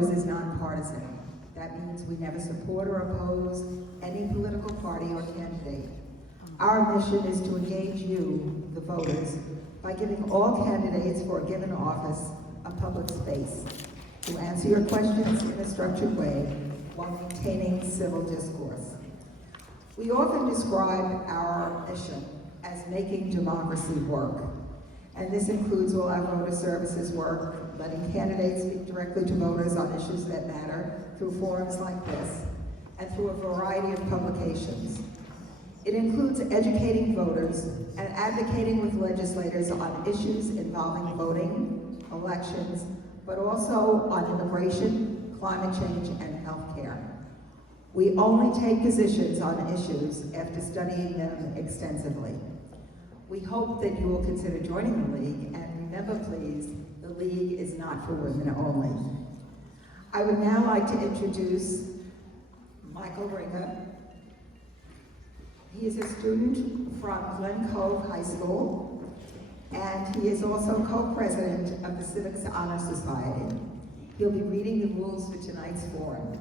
Voters is nonpartisan. That means we never support or oppose any political party or candidate. Our mission is to engage you, the voters, by giving all candidates for a given office a public space to answer your questions in a structured way while maintaining civil discourse. We often describe our mission as making democracy work, and this includes all our voter services work, letting candidates speak directly to voters on issues that matter through forums like this, and through a variety of publications. It includes educating voters and advocating with legislators on issues involving voting, elections, but also on immigration, climate change, and healthcare. We only take positions on issues after studying them extensively. We hope that you will consider joining the League, and remember, please, the League is not for women only. I would now like to introduce Michael Renga. He is a student from Glen Cove High School, and he is also co-president of the Civics Honor Society. He'll be reading the rules for tonight's forum.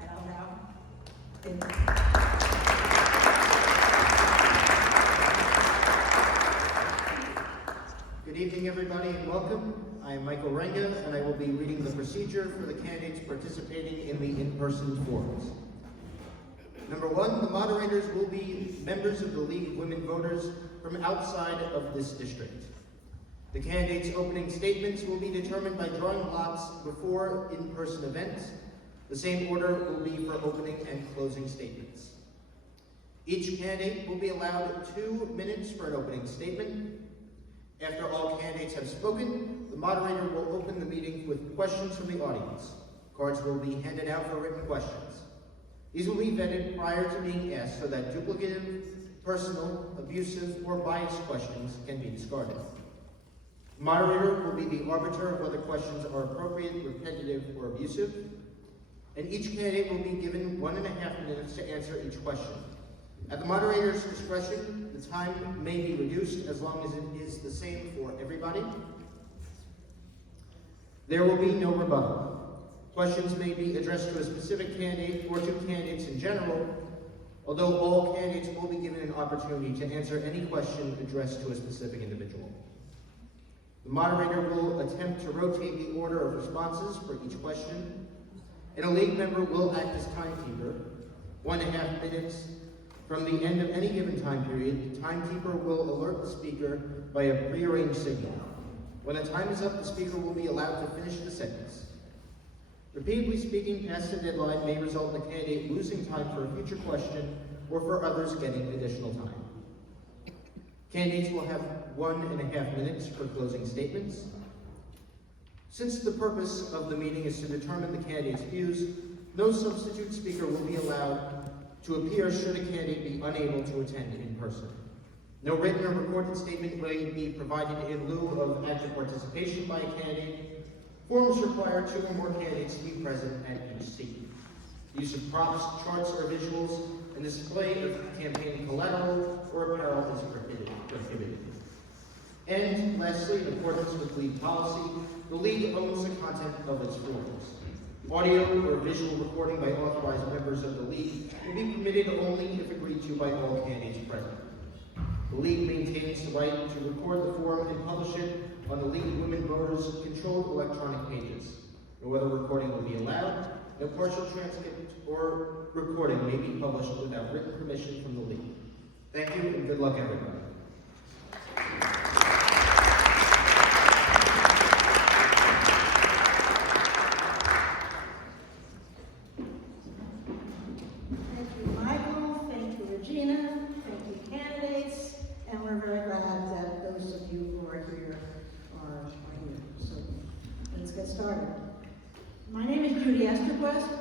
And I'll now... Good evening, everybody, and welcome. I am Michael Renga, and I will be reading the procedure for the candidates participating in the in-person forums. Number one, the moderators will be members of the League of Women Voters from outside of this district. The candidates' opening statements will be determined by drawing lots before in-person events. The same order will be for opening and closing statements. Each candidate will be allowed 2 minutes for an opening statement. After all candidates have spoken, the moderator will open the meeting with questions from the audience. Cards will be handed out for written questions. These will be vetted prior to being asked so that duplicative, personal, abusive, or biased questions can be discarded. The moderator will be the arbiter of whether questions are appropriate, repetitive, or abusive, and each candidate will be given 1.5 minutes to answer each question. At the moderator's discretion, the time may be reduced as long as it is the same for everybody. There will be no rebuttal. Questions may be addressed to a specific candidate or to candidates in general, although all candidates will be given an opportunity to answer any question addressed to a specific individual. The moderator will attempt to rotate the order of responses for each question, and a league member will act as timekeeper. 1.5 minutes from the end of any given time period, the timekeeper will alert the speaker by a prearranged signal. When the time is up, the speaker will be allowed to finish the sentence. Repeatedly speaking past the deadline may result in the candidate losing time for a future question or for others getting additional time. Candidates will have 1.5 minutes for closing statements. Since the purpose of the meeting is to determine the candidate's views, no substitute speaker will be allowed to appear should a candidate be unable to attend in person. No written or recorded statement may be provided in lieu of active participation by a candidate. Forms require 2 or more candidates to be present at each seat. The use of props, charts, or visuals, and display of campaign collateral or apparel is prohibited. And lastly, in accordance with League policy, the League owns the content of its forums. Audio or visual recording by authorized members of the League will be permitted only if agreed to by all candidates present. The League maintains the right to record the forum and publish it on the League of Women Voters controlled electronic pages. No other recording will be allowed. No partial transcript or recording may be published without written permission from the League. Thank you and good luck, everybody.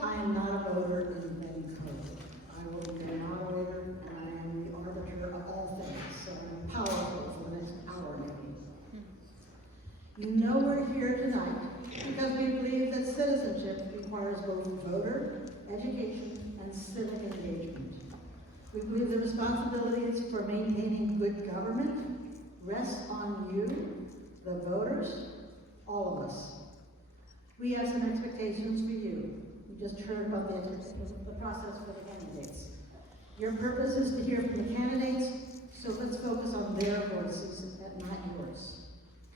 I am not a voter in Glen Cove. I will be a moderator, and I am the arbiter of all things, so I'm powerful for the next hour maybe. You know we're here tonight because we believe that citizenship requires both voter, education, and civic engagement. We believe the responsibilities for maintaining good government rest on you, the voters, all of us. We have some expectations for you. We just heard about the process for the candidates. Your purpose is to hear from the candidates, so let's focus on their voices and not yours.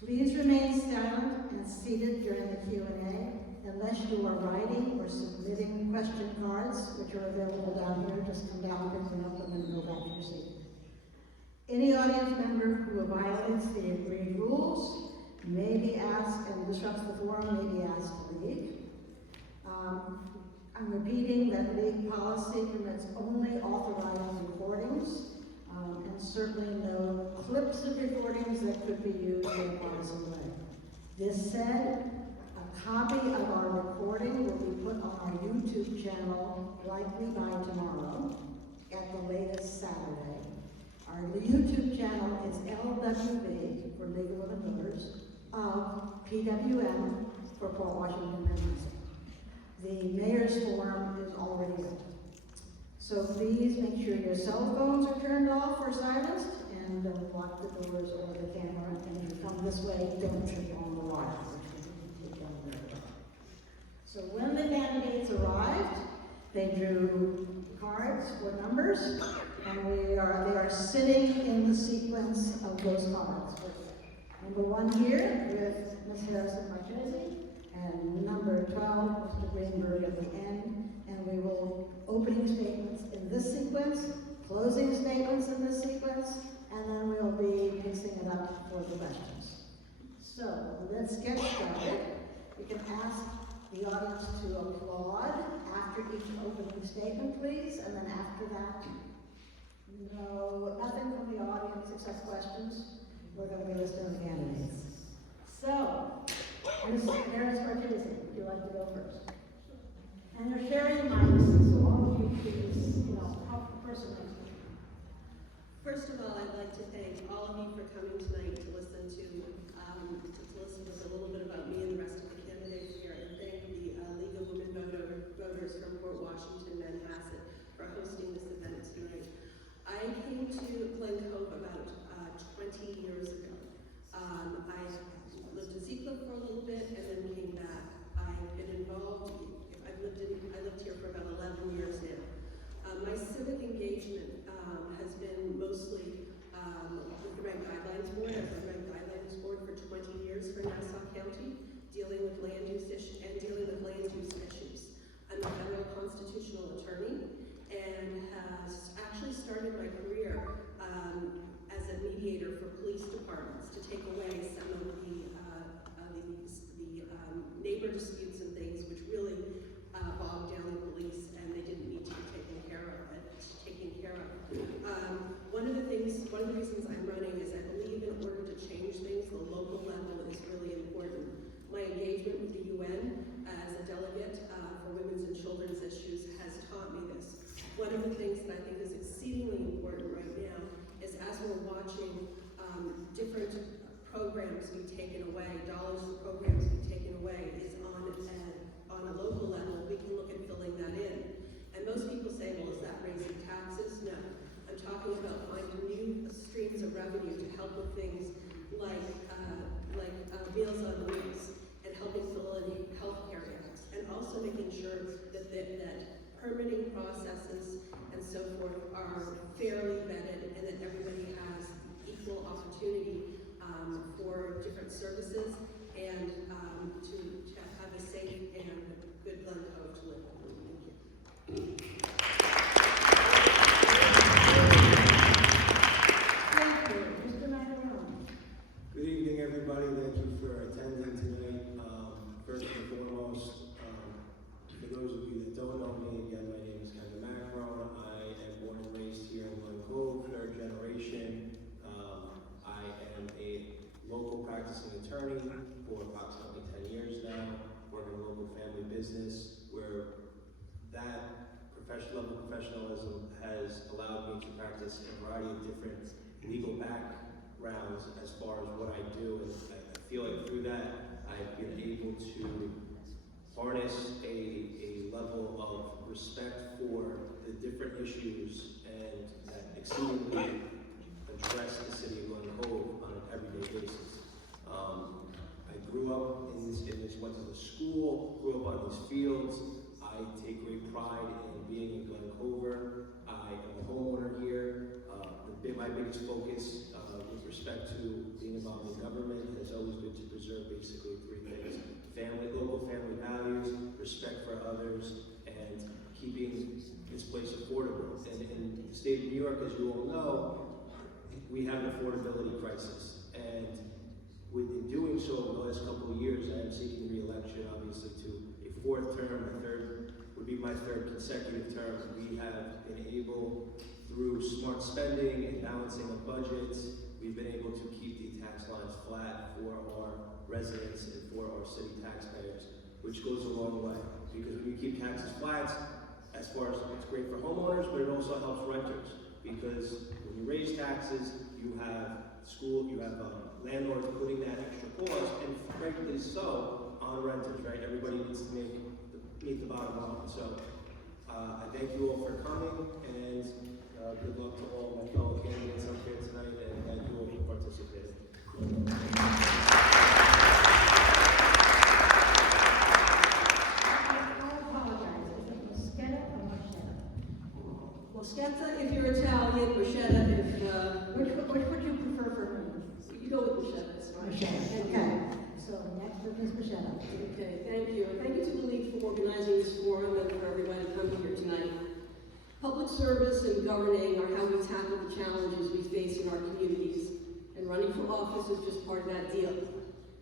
Please remain silent and seated during the Q&A unless you are writing or submitting question cards, which are available down here. Just come down, pick them up, and then go back to your seat. Any audience member who violates the agreed rules may be asked and disrupts the forum may be asked to leave. I'm repeating that league policy permits only authorized recordings, and certainly no clips of recordings that could be used in a partisan way. This said, a copy of our recording will be put on our YouTube channel likely by tomorrow, at the latest Saturday. Our YouTube channel is LWV for League of Women Voters of PWM for Port Washington-Manhasset. The mayor's forum is already up. So please make sure your cell phones are turned off or silenced, and don't lock the doors or the camera. And if you come this way, don't trip on the wire, which we can take down there. So when the candidates arrived, they drew cards or numbers, and they are sitting in the sequence of those cards. Number 1 here with Ms. Harris-Marchesi, and number 12, Mr. Greenberg at the end, and we will opening statements in this sequence, closing statements in this sequence, and then we'll be mixing it up for the questions. So let's get started. We can ask the audience to applaud after each opening statement, please, and then after that, nothing from the audience except questions. We're going to be listing the candidates. So, Ms. Harris-Marchesi, would you like to go first? And you're sharing mics, so all of you please, help the person next to you. First of all, I'd like to thank all of you for coming tonight to listen to a little bit about me and the rest of the candidates here, and thank the League of Women Voters from Port Washington-Manhasset for hosting this event tonight. I came to Glen Cove about 20 years ago. I lived in Seacliff for a little bit and then came back. I've been involved, I lived here for about 11 years now. My civic engagement has been mostly with the Rent Guidelines Board. I've been Rent Guidelines Board for 20 years for Nassau County, dealing with land use issues. I'm a federal constitutional attorney and has actually started my career as a mediator for police departments to take away some of the neighbor disputes and things which really bogged down the police, and they didn't need to be taken care of. One of the reasons I'm running is I believe in order to change things, the local level is really important. My engagement with the UN as a delegate for women's and children's issues has taught me this. One of the things that I think is exceedingly important right now is as we're watching different programs be taken away, dollars for programs be taken away, is on a local level, we can look at filling that in. And most people say, well, is that raising taxes? No. I'm talking about finding new streams of revenue to help with things like Meals on Wheels and helping fill in healthcare gaps, and also making sure that permitting processes and so forth are fairly vetted and that everybody has equal opportunity for different services and to have a safe and good Glen Cove to live in. Thank you. Thank you. Mr. Maccarone. Good evening, everybody. Thank you for attending tonight. First and foremost, for those of you that don't know me, again, my name is Maccarone. I am born and raised here in Glen Cove, 3rd generation. I am a local practicing attorney for approximately 10 years now, working in a local family business where that level of professionalism has allowed me to practice in a variety of different legal backgrounds as far as what I do, and I feel like through that I've been able to harness a level of respect for the different issues and that exceedingly address the city of Glen Cove on an everyday basis. I grew up in this, went to the school, grew up on these fields. I take great pride in being a Glen Cover. I am a homeowner here. My biggest focus with respect to being involved in government has always been to preserve basically three things: local family values, respect for others, and keeping this place affordable. And in the state of New York, as you all know, we have an affordability crisis. And in doing so over the last couple of years, I am seeking re-election, obviously, to a fourth term. My third would be my third consecutive term. We have been able, through smart spending and balancing of budgets, we've been able to keep the tax lines flat for our residents and for our city taxpayers, which goes a long way. Because when you keep taxes flat, as far as it's great for homeowners, but it also helps renters. Because when you raise taxes, you have landlords putting that extra cost, and frankly so, on renters, right? Everybody needs to meet the bottom line. So I thank you all for coming, and good luck to all my fellow candidates up here tonight, and thank you all for participating. I apologize. Is it Moschetta or Moschetta? Moschetta if you're Italian, Moschetta if, Which would you prefer for me? you go with Moschetta, it's fine. Moschetta, Thank you. okay. So next is Ms. Moschetta. Okay, thank you. And thank you to the League for organizing this forum and for everybody coming here tonight. Public service and governing are how we tackle the challenges we face in our communities, and running for office is just part of that deal.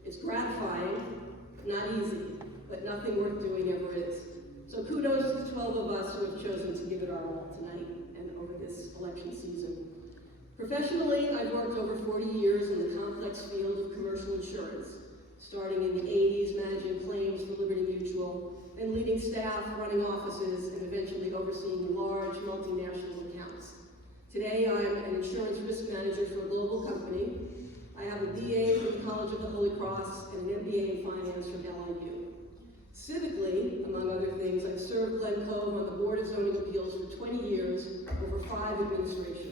It's gratifying, not easy, but nothing worth doing ever is. So kudos to the 12 of us who have chosen to give it our all tonight and over this election season. Professionally, I've worked over 40 years in the complex field of commercial insurance, starting in the 80s managing claims for Liberty Mutual, and leading staff, running offices, and eventually overseeing large multinational accounts. Today, I'm an insurance risk manager for a global company. I have a BA from the College of the Holy Cross and an MBA in finance from LWU. Civically, among other things, I've served Glen Cove on the Board of Zoning Appeals for 20 years, over 5 administrations.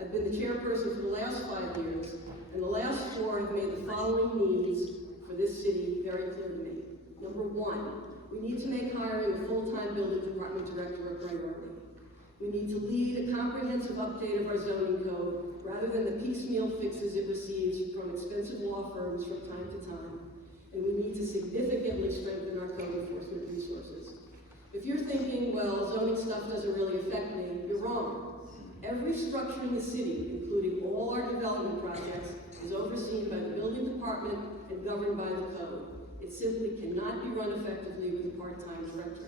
I've been the chairperson for the last 5 years, and the last 4 have made the following needs for this city very clear to me. Number 1, we need to make hiring a full-time building department director a priority. We need to lead a comprehensive update of our zoning code rather than the piecemeal fixes it receives from expensive law firms from time to time. And we need to significantly strengthen our code enforcement resources. If you're thinking, well, zoning stuff doesn't really affect me, you're wrong. Every structure in the city, including all our development projects, is overseen by the building department and governed by the code. It simply cannot be run effectively with a part-time director.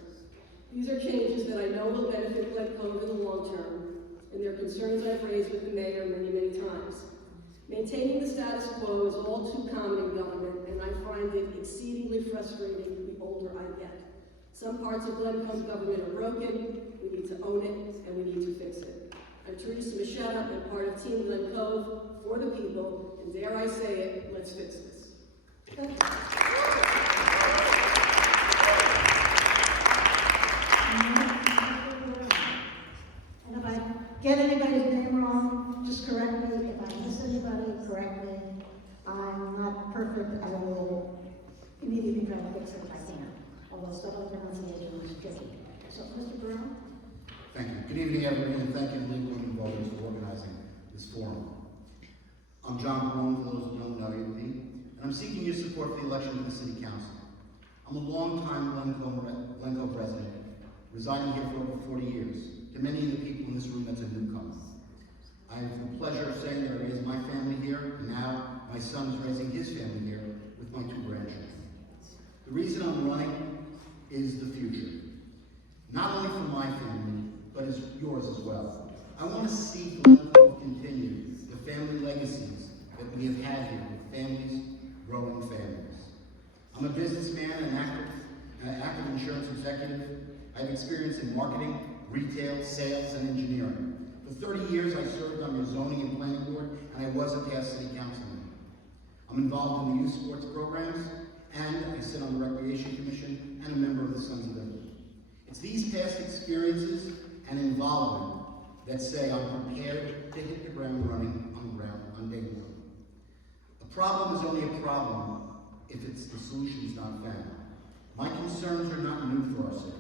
These are changes that I know will benefit Glen Cove in the long term, and they're concerns I've raised with the mayor many, many times. Maintaining the status quo is all too common in government, and I find it exceedingly frustrating the older I get. Some parts of Glen Cove's government are broken, we need to own it, and we need to fix it. I'm Theresa Moschetta, and part of Team Glen Cove, for the people, and dare I say it, let's fix this. And if I get anybody's name wrong, just correct me. If I miss anybody, correct me. I'm not perfect. I will immediately try to fix it if I can. Although some of the pronunciation is tricky. So, Mr. Brown? Thank you. Good evening, everyone, and thank you to the League of Women Voters for organizing this forum. I'm John Perrone, for those who don't know me, and I'm seeking your support for the election to the City Council. I'm a long-time Glen Cove resident, residing here for over 40 years. To many of the people in this room, that's a newcomer. I have the pleasure of saying that I raised my family here, and now my son is raising his family here with my 2 grandchildren. The reason I'm running is the future. Not only for my family, but as yours as well. I want to see Glen Cove continue the family legacies that we have had here with families, growing families. I'm a businessman and active insurance executive. I have experience in marketing, retail, sales, and engineering. For 30 years, I served on your zoning and planning board, and I was a past city councilman. I'm involved in the youth sports programs, and I sit on the Recreation Commission and a member of the Sons of Italy. It's these past experiences and involvement that say I'm prepared to hit the ground running on day 1. A problem is only a problem if it's the solution is not found. My concerns are not new for our city.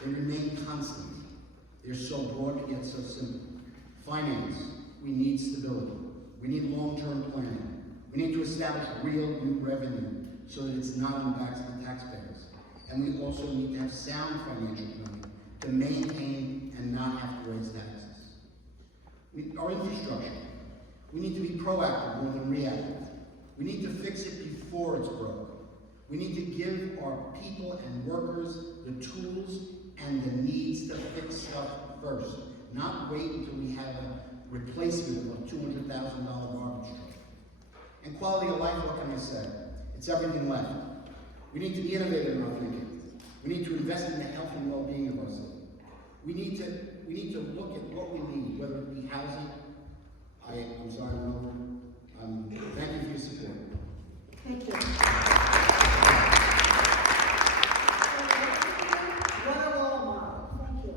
They remain constant. They're so broad yet so simple. Finance, we need stability. We need long-term planning. We need to establish real new revenue so that it's not on the backs of the taxpayers. And we also need to have sound financial planning to maintain and not have to raise taxes. Our infrastructure, we need to be proactive more than reactive. We need to fix it before it's broke. We need to give our people and workers the tools and the needs to fix stuff first, not wait until we have a replacement of a $200,000 garbage truck. And quality of life, what can I say? It's everything left. We need to be innovative in our thinking. We need to invest in the health and well-being of our city. We need to look at what we need, whether it be housing. I'm sorry, I'm over. Thank you for your support. Thank you. What a role model. Thank you.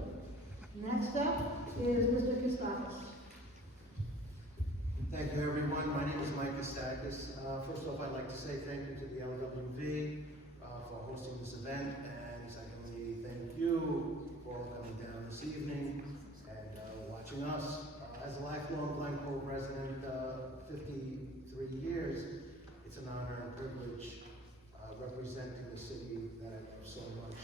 Next up is Mr. Ktistakis. Thank you, everyone. My name is Ktistakis. First off, I'd like to say thank you to the LWV for hosting this event, and secondly, thank you for coming down this evening and watching us. As a lifelong Glen Cove resident, 53 years, it's an honor and privilege representing the city that I love so much.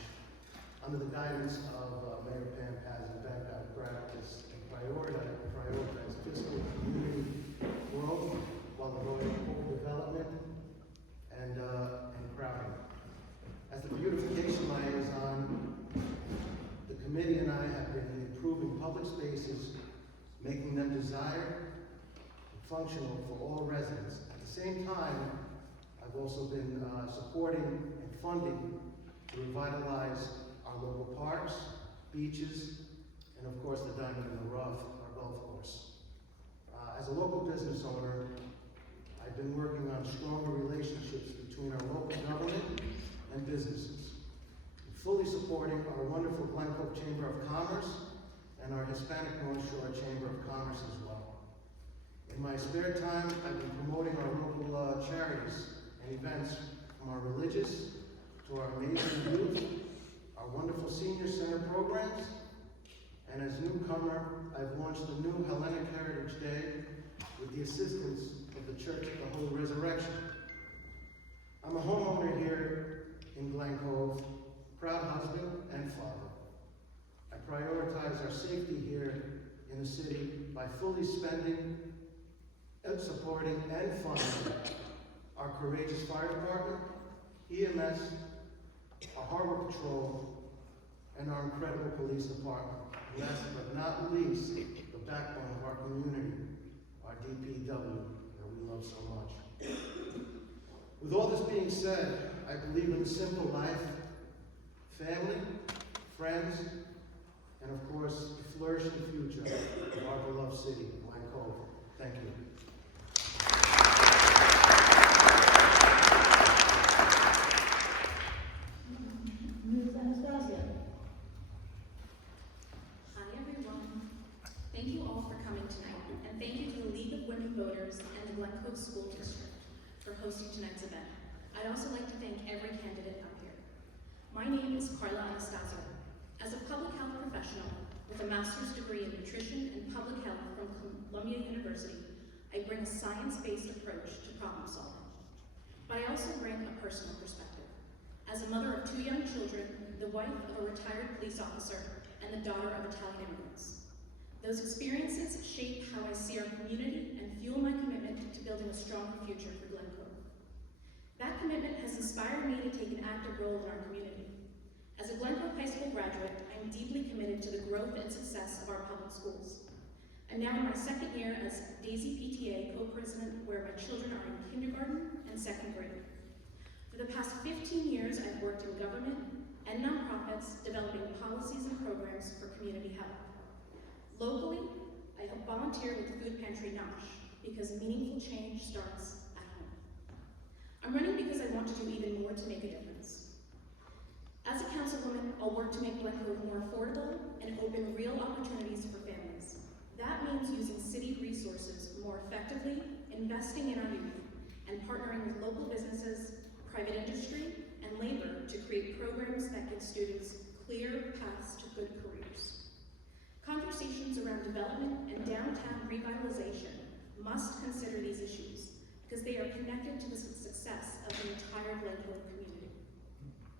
Under the guidance of Mayor Pantazakos, I practice and prioritize fiscal community growth while avoiding overdevelopment and crowding. As the beautification liaison, the committee and I have been improving public spaces, making them desired and functional for all residents. At the same time, I've also been supporting and funding to revitalize our local parks, beaches, and of course the Diamond in the Rough, our golf course. As a local business owner, I've been working on stronger relationships between our local government and businesses, fully supporting our wonderful Glen Cove Chamber of Commerce and our Hispanic North Shore Chamber of Commerce as well. In my spare time, I've been promoting our local charities and events, from our religious to our amazing youth, our wonderful senior center programs, and as newcomer, I've launched a new Hellenic Heritage Day with the assistance of the Church of the Holy Resurrection. I'm a homeowner here in Glen Cove, proud husband and father. I prioritize our safety here in the city by fully spending, supporting, and funding our courageous fire department, EMS, our harbor patrol, and our incredible police department. Last but not least, the backbone of our community, our DPW, that we love so much. With all this being said, I believe in a simple life, family, friends, and of course, the flourishing future of our beloved city, Glen Cove. Thank you. Ms. Anastasio. Hi, everyone. Thank you all for coming tonight, and thank you to the League of Women Voters and the Glen Cove School District for hosting tonight's event. I'd also like to thank every candidate up here. My name is Carla Anastasio. As a public health professional with a master's degree in nutrition and public health from Columbia University, I bring a science-based approach to problem solving. But I also bring a personal perspective. As a mother of 2 young children, the wife of a retired police officer, and the daughter of Italian immigrants. Those experiences shape how I see our community and fuel my commitment to building a stronger future for Glen Cove. That commitment has inspired me to take an active role in our community. As a Glen Cove High School graduate, I am deeply committed to the growth and success of our public schools. I'm now in my second year as Daisy PTA co-president, where my children are in kindergarten and second grade. For the past 15 years, I've worked in government and nonprofits developing policies and programs for community health. Locally, I help volunteer with the food pantry Nosh, because meaningful change starts at home. I'm running because I want to do even more to make a difference. As a councilwoman, I'll work to make Glen Cove more affordable and open real opportunities for families. That means using city resources more effectively, investing in our youth, and partnering with local businesses, private industry, and labor to create programs that give students clear paths to good careers. Conversations around development and downtown revitalization must consider these issues because they are connected to the success of the entire Glen Cove community.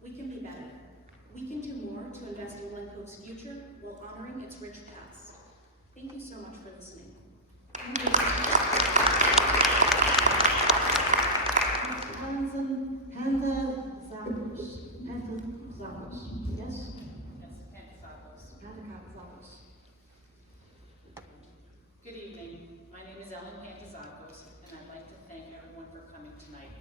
We can be better. We can do more to invest in Glen Cove's future while honoring its rich past. Thank you so much for listening. Pantazakos, yes? Yes, Pantazakos. Pantazakos. Good evening. My name is Ellen Pantazakos, and I'd like to thank everyone for coming tonight,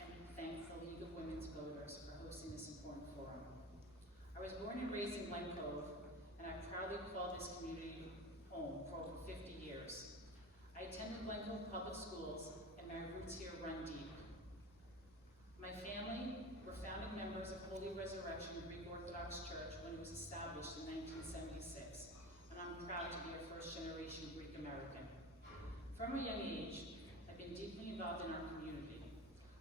and thank the League of Women's Voters for hosting this important forum. I was born and raised in Glen Cove, and I proudly call this community home for over 50 years. I attended Glen Cove Public Schools, and my roots here run deep. My family were founding members of Holy Resurrection Greek Orthodox Church when it was established in 1976, and I'm proud to be a first-generation Greek American. From a young age, I've been deeply involved in our community.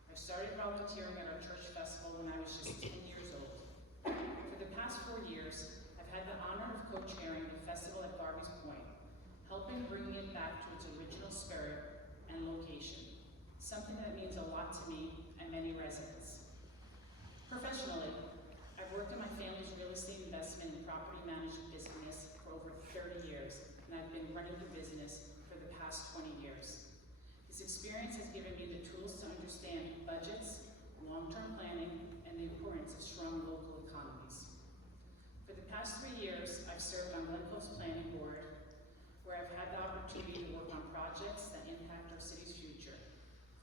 I started volunteering at our church festival when I was just 10 years old. For the past 4 years, I've had the honor of co-chairing the festival at Garvey's Point, helping bring it back to its original spirit and location, something that means a lot to me and many residents. Professionally, I've worked in my family's real estate investment and property management business for over 30 years, and I've been running the business for the past 20 years. This experience has given me the tools to understand budgets, long-term planning, and the importance of strong local economies. For the past 3 years, I've served on Glen Cove's planning board, where I've had the opportunity to work on projects that impact our city's future.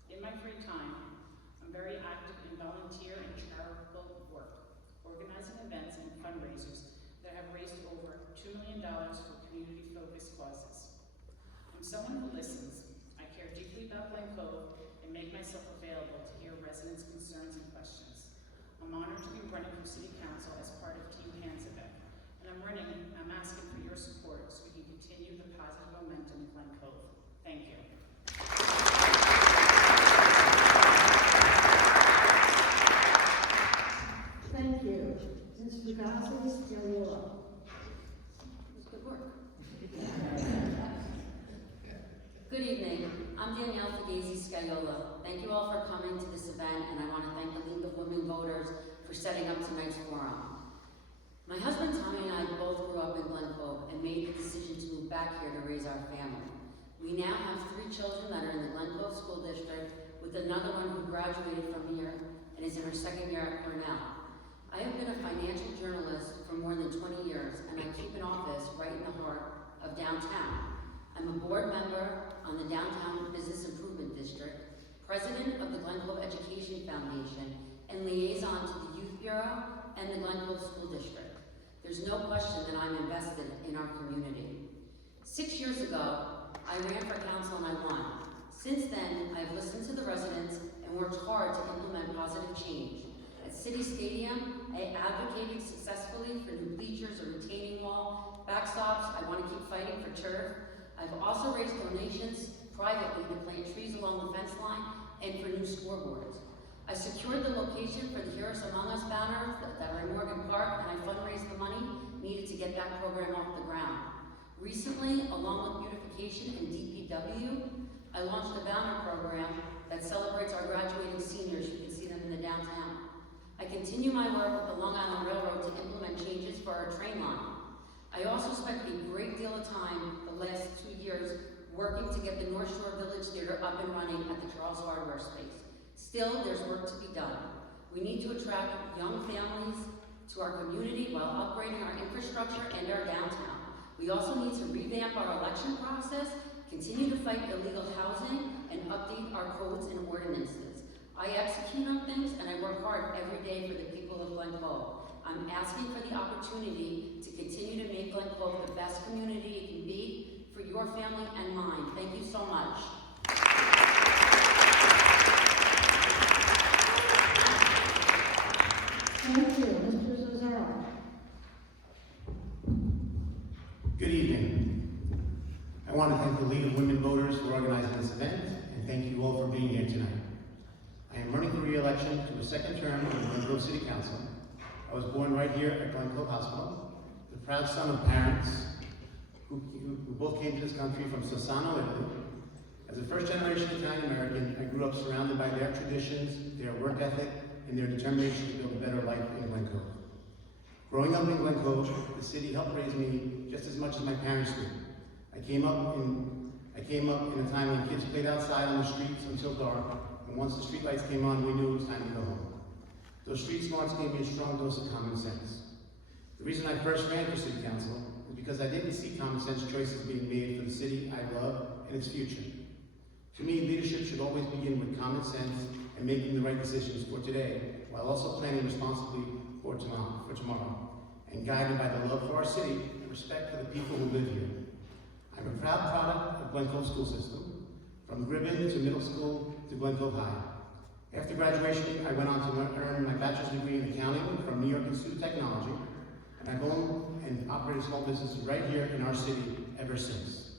In my free time, I'm very active in volunteer and charitable work, organizing events and fundraisers that have raised over $2 million for community-focused causes. I'm someone who listens. I care deeply about Glen Cove and make myself available to hear residents' concerns and questions. I'm honored to be running for City Council as part of Team Pantazakos, and I'm asking for your support so we can continue the positive momentum in Glen Cove. Thank you. Thank you. Ms. Fugazy-Scagliola. Good work. Good evening. I'm Danielle Fugazy-Scagliola. Thank you all for coming to this event, and I want to thank the League of Women Voters for setting up tonight's forum. My husband Tommy and I both grew up in Glen Cove and made the decision to move back here to raise our family. We now have 3 children that are in the Glen Cove School District, with another one who graduated from here and is in her 2nd year at Cornell. I have been a financial journalist for more than 20 years, and I keep an office right in the heart of downtown. I'm a board member on the Downtown Business Improvement District, president of the Glen Cove Education Foundation, and liaison to the Youth Bureau and the Glen Cove School District. There's no question that I'm invested in our community. 6 years ago, I ran for council and I won. Since then, I've listened to the residents and worked hard to implement positive change. At City Stadium, I advocated successfully for new bleachers, a retaining wall, backstops. I want to keep fighting for turf. I've also raised donations privately to plant trees along the fence line and for new scoreboards. I secured the location for the Heroes Among Us banners that are in Morgan Park, and I fundraised the money needed to get that program off the ground. Recently, along with beautification and DPW, I launched a banner program that celebrates our graduating seniors. You can see them in the downtown. I continue my work with the Long Island Railroad to implement changes for our train line. I also spent a great deal of time the last 2 years working to get the North Shore Village Theater up and running at the Charles Hardware space. Still, there's work to be done. We need to attract young families to our community while upgrading our infrastructure and our downtown. We also need to revamp our election process, continue to fight illegal housing, and update our codes and ordinances. I execute on things and I work hard every day for the people of Glen Cove. I'm asking for the opportunity to continue to make Glen Cove the best community it can be for your family and mine. Thank you so much. Thank you. Mr. Zozzaro. Good evening. I want to thank the League of Women Voters for organizing this event, and thank you all for being here tonight. I am running for re-election to a second term on the Glen Cove City Council. I was born right here at Glen Cove Hospital, the proud son of parents who both came to this country from Zozzaro, Italy. As a first-generation Italian-American, I grew up surrounded by their traditions, their work ethic, and their determination to build a better life in Glen Cove. Growing up in Glen Cove, the city helped raise me just as much as my parents did. I came up in a time when kids played outside on the streets until dark, and once the streetlights came on, we knew it was time to go home. Those street smarts gave me a strong dose of common sense. The reason I first ran for city council was because I didn't see common sense choices being made for the city I love and its future. To me, leadership should always begin with common sense and making the right decisions for today, while also planning responsibly for tomorrow, and guided by the love for our city and respect for the people who live here. I'm a proud product of Glen Cove school system, from Gribben to middle school to Glen Cove High. After graduation, I went on to earn my bachelor's degree in accounting from New York Institute of Technology, and I've owned and operated small businesses right here in our city ever since.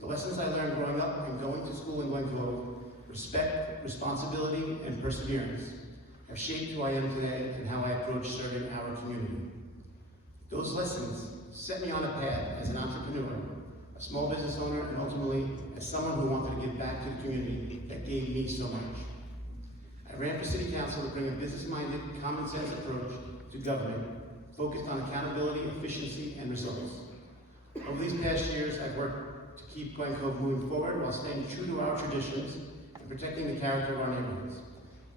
The lessons I learned growing up and going to school in Glen Cove, respect, responsibility, and perseverance, have shaped who I am today and how I approach serving our community. Those lessons set me on a path as an entrepreneur, a small business owner, and ultimately as someone who wanted to give back to the community that gave me so much. I ran for city council to bring a business-minded, common-sense approach to government, focused on accountability, efficiency, and results. Over these past years, I've worked to keep Glen Cove moving forward while staying true to our traditions and protecting the character of our neighborhoods.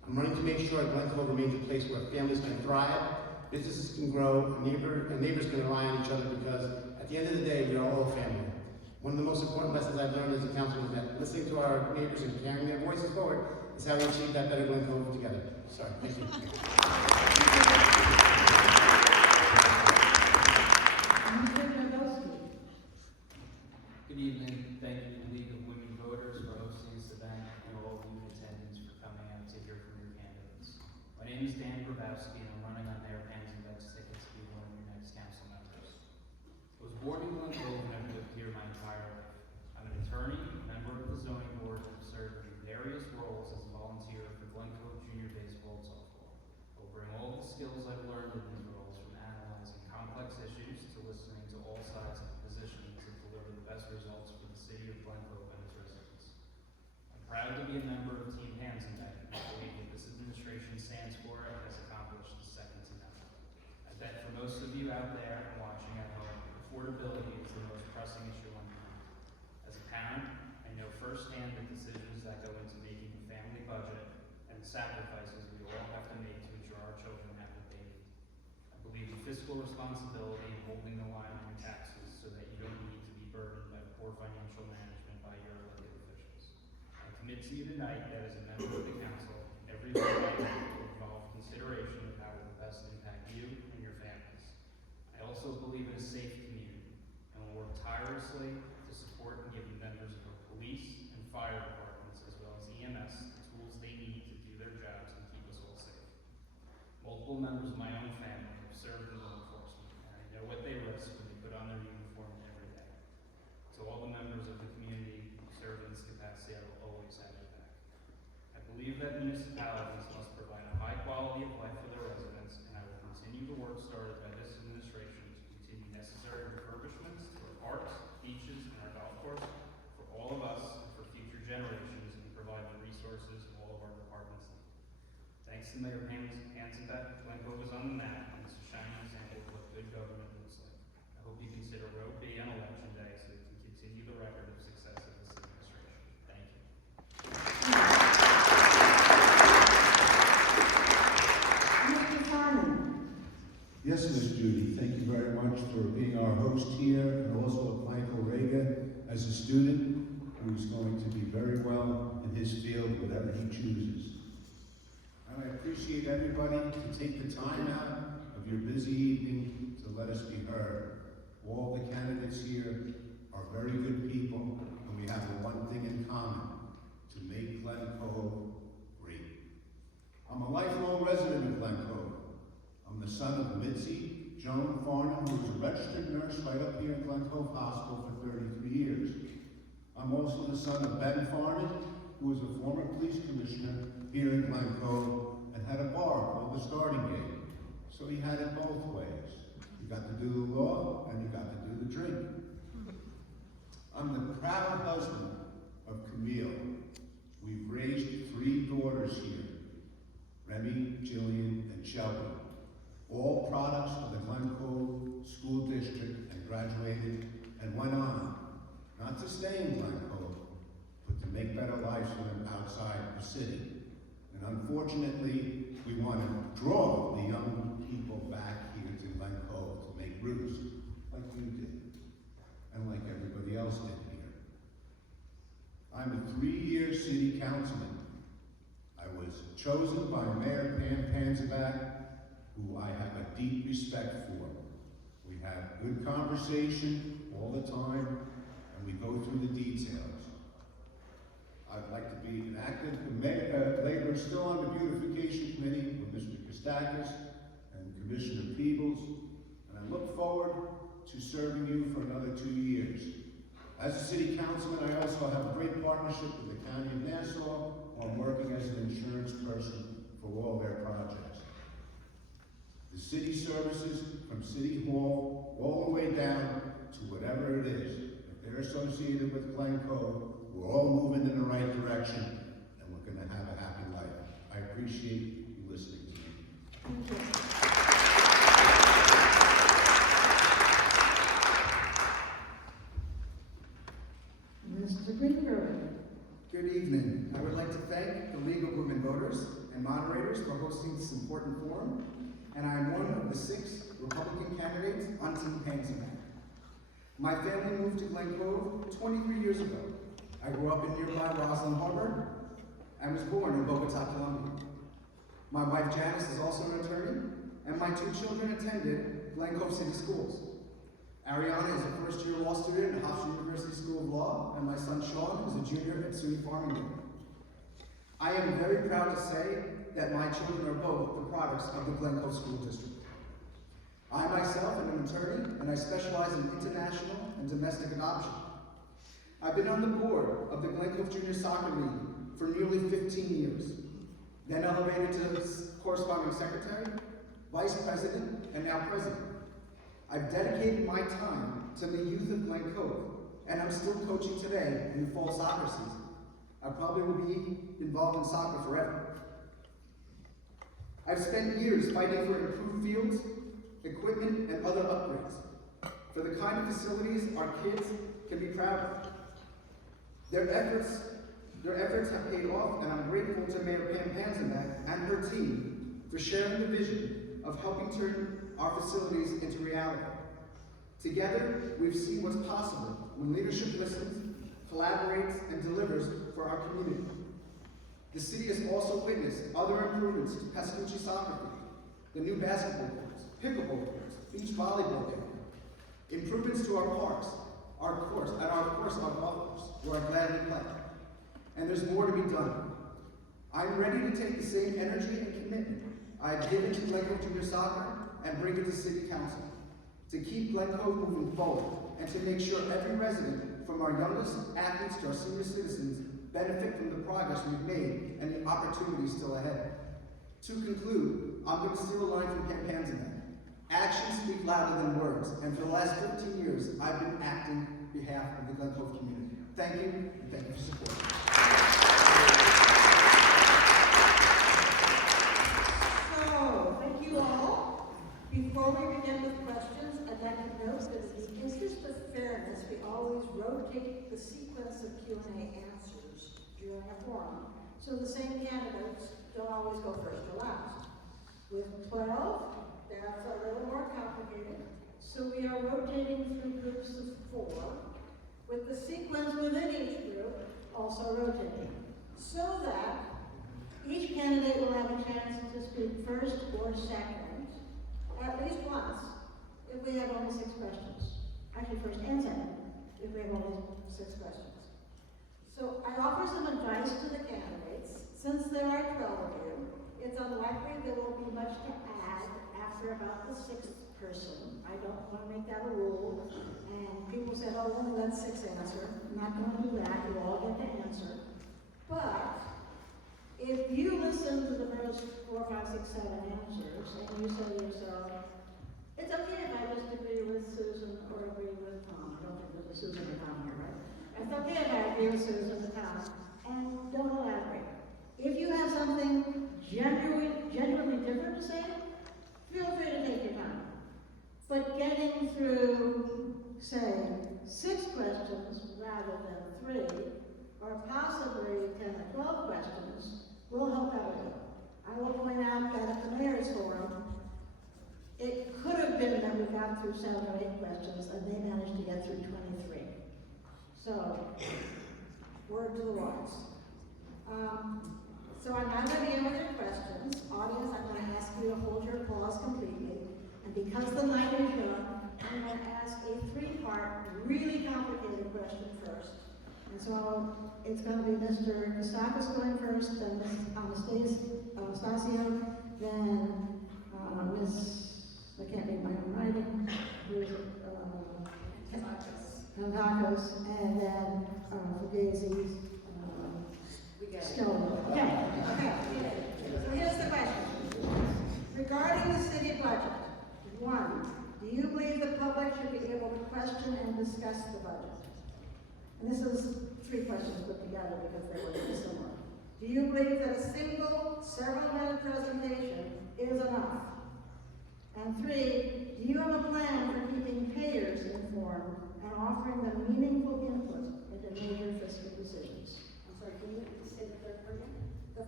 I'm running to make sure Glen Cove remains a place where families can thrive, businesses can grow, and neighbors can rely on each other, because at the end of the day, we are all family. One of the most important lessons I've learned as a councilman is that listening to our neighbors and carrying their voices forward is how we achieve that better Glen Cove together. Sorry, thank you. Good evening. Thank you to the League of Women Voters for hosting this event, and all of you in attendance for coming out to hear from your candidates. My name is Grabowski, and I'm running on Mayor Pantazakos' ticket to be one of your next council members. I was born in Glen Cove and I've lived here my entire life. I'm an attorney, member of the zoning board, and have served in various roles as a volunteer for Glen Cove Junior Baseball and Softball. I'll bring all the skills I've learned in these roles, from analyzing complex issues to listening to all sides of the position, to deliver the best results for the city of Glen Cove and its residents. I'm proud to be a member of Team Hansenbeck, and I believe what this administration stands for and has accomplished is second to none. I bet for most of you out there and watching at home, affordability is the most pressing issue on your mind. As a parent, I know firsthand the decisions that go into making a family budget and the sacrifices we all have to make to ensure our children have what they need. I believe in fiscal responsibility and holding the line on your taxes so that you don't need to be burdened by poor financial management by your elected officials. I commit to you tonight that as a member of the council, every vote I make will involve consideration of how it will best impact you and your families. I also believe in a safe community and will work tirelessly to support and give the members of our police and fire departments, as well as EMS, the tools they need to do their jobs and keep us all safe. Multiple members of my own family have served in law enforcement, and I know what they risk when they put on their uniform every day. To all the members of the community who serve in this capacity, I will always have your back. I believe that municipalities must provide a high quality of life for their residents, and I will continue the work started by this administration to continue necessary refurbishments to our parks, beaches, and our golf course for all of us and for future generations, and provide the resources all of our departments need. Thanks to Mayor Hansenbeck, Glen Cove is on the map, and it's a shining example of what good government looks like. I hope you consider Row B on election day so we can continue the record of success of this administration. Thank you. Mr. Farnan. Yes, Ms. Judy, thank you very much for being our host here, and also Michael Renga as a student who's going to be very well in his field, whatever he chooses. And I appreciate everybody to take the time out of your busy evening to let us be heard. All the candidates here are very good people, and we have the one thing in common: to make Glen Cove great. I'm a lifelong resident of Glen Cove. I'm the son of Mitzi Joan Farnan, who was a registered nurse right up here in Glen Cove Hospital for 33 years. I'm also the son of Ben Farnan, who was a former police commissioner here in Glen Cove and had a bar called the Starting Gate. So he had it both ways. You got to do the law and you got to do the drink. I'm the proud husband of Camille. We've raised 3 daughters here, Remy, Jillian, and Shelby, all products of the Glen Cove School District, and graduated and went on, not to stay in Glen Cove, but to make better lives for them outside the city. And unfortunately, we want to draw the young people back here to Glen Cove to make roots, like you did, and like everybody else did here. I'm a 3-year city councilman. I was chosen by Mayor Pantazakos, who I have a deep respect for. We have good conversation all the time, and we go through the details. I'd like to be an active laborer still on the beautification committee with Mr. Ktistakis and Commissioner Peebles, and I look forward to serving you for another 2 years. As a city councilman, I also have a great partnership with the County of Nassau, while I'm working as an insurance person for all their projects. The city services from City Hall all the way down to whatever it is, if they're associated with Glen Cove, we're all moving in the right direction, and we're going to have a happy life. I appreciate you listening to me. Thank you. Mr. Greenberg. Good evening. I would like to thank the League of Women Voters and moderators for hosting this important forum, and I am one of the 6 Republican candidates on Team Pantazakos. My family moved to Glen Cove 23 years ago. I grew up in nearby Roslyn Harbor and was born in Bogota, Colombia. My wife Janice is also an attorney, and my 2 children attended Glen Cove City Schools. Ariana is a first-year law student at Hofstra University School of Law, and my son Sean is a junior at SUNY Farmingdale. I am very proud to say that my children are both the products of the Glen Cove School District. I myself am an attorney, and I specialize in international and domestic adoption. I've been on the board of the Glen Cove Junior Soccer League for nearly 15 years, then elevated to corresponding secretary, vice president, and now president. I've dedicated my time to the youth of Glen Cove, and I'm still coaching today in the fall soccer season. I probably will be involved in soccer forever. I've spent years fighting for improved fields, equipment, and other upgrades, for the kind of facilities our kids can be proud of. Their efforts have paid off, and I'm grateful to Mayor Pantazakos and her team for sharing the vision of helping turn our facilities into reality. Together, we've seen what's possible when leadership listens, collaborates, and delivers for our community. The city has also witnessed other improvements to Pascucci Soccer Field, the new basketball courts, pickleball courts, beach volleyball area, improvements to our parks, our course, our golf course, where I gladly play. And there's more to be done. I'm ready to take the same energy and commitment I've given to Glen Cove Junior Soccer and bring it to City Council, to keep Glen Cove moving forward, and to make sure every resident, from our youngest athletes to our senior citizens, benefit from the progress we've made and the opportunities still ahead. To conclude, I'm going to steal a line from Pantazakos. Actions speak louder than words, and for the last 15 years, I've been acting on behalf of the Glen Cove community. Thank you, and thank you for support. So, thank you all. Before we begin with questions, I'd like to note that in the interest of fairness, we always rotate the sequence of Q&A answers during a forum, so the same candidates don't always go first or last. With 12, that's a little more complicated, so we are rotating through groups of 4, with the sequence within each group also rotating, so that each candidate will have a chance to speak first or second, at least once, if we have only 6 questions. Actually, first and second, if we have only 6 questions. So I offer some advice to the candidates. Since there are 12 of you, it's unlikely there will be much to add after about the 6th person. I don't want to make that a rule. And people said, oh, only let 6 answer. I'm not going to do that. You all get to answer. But If you listen to the first 4, 5, 6, 7 answers, and you say to yourself, it's okay if I just agree with Susan or agree with Tom. I don't think there's a Susan or Tom here, right? It's okay if I agree with Susan or Tom, and don't elaborate. If you have something genuinely different to say, feel free to take your time. But getting through, say, 6 questions rather than 3, or possibly 10 or 12 questions, will help everyone. I will point out that at the Mayor's Forum, it could have been that we got through 7 or 8 questions, and they managed to get through 23. So, word to the wise. So I'm not going to begin with your questions. Audience, I'm going to ask you to hold your applause completely. And because the night is young, I'm going to ask a 3-part, really complicated question first. And so it's going to be Mr. Ktistakis going first, then Ms. Anastasio, then Ms. I can't read my own writing. Who is it? Pantazakos, and then Fugazy-Scagliola. Okay. So here's the question. Regarding the city budget, 1, do you believe the public should be able to question and discuss the budget? And this is 3 questions put together because they were very similar. Do you believe that a single several-minute presentation is enough? And 3, do you have a plan for keeping payers informed and offering them meaningful input into major fiscal decisions? I'm sorry, can you say the third part again? The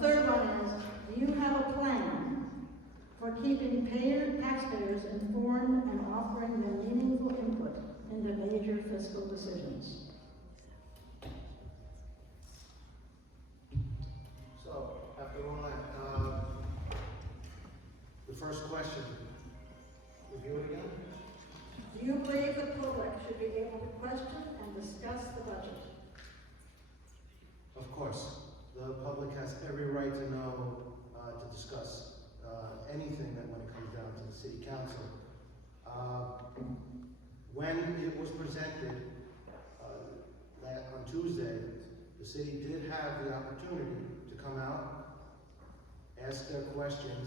third one is, do you have a plan for keeping taxpayers informed and offering them meaningful input into major fiscal decisions? So, after all that, the first question, review it again. Do you believe the public should be able to question and discuss the budget? Of course, the public has every right to know, to discuss anything that when it comes down to the city council. When it was presented on Tuesday, the city did have the opportunity to come out, ask their questions,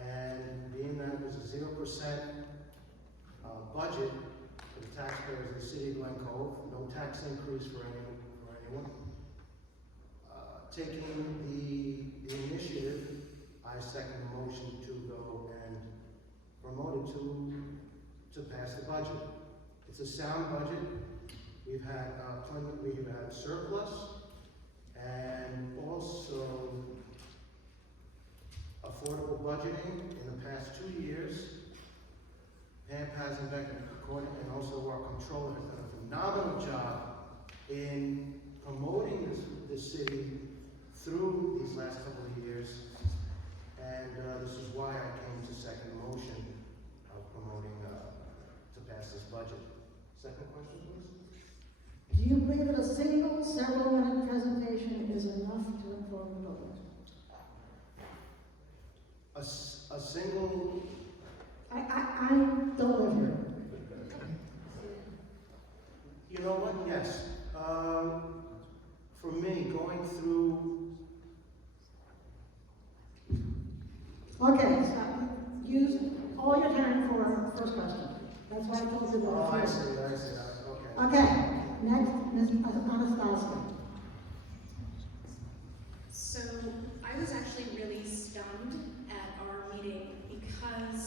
and being that it was a 0% budget for the taxpayers of the city of Glen Cove, no tax increase for anyone. Taking the initiative, I second the motion to go and promote it to pass the budget. It's a sound budget. We've had surplus, and also affordable budgeting in the past 2 years. Pam Pazanbeck and also our controller has done a phenomenal job in promoting this city through these last couple of years, and this is why I came to second the motion of promoting to pass this budget. Second question, please. Do you believe that a single several-minute presentation is enough to inform the public? A single. I don't live here. You know what? Yes. For me, going through. Okay, so use all your time for first question. That's why I told you that. Oh, I see. Okay. Okay, next, Ms. Anastasio. So I was actually really stunned at our meeting because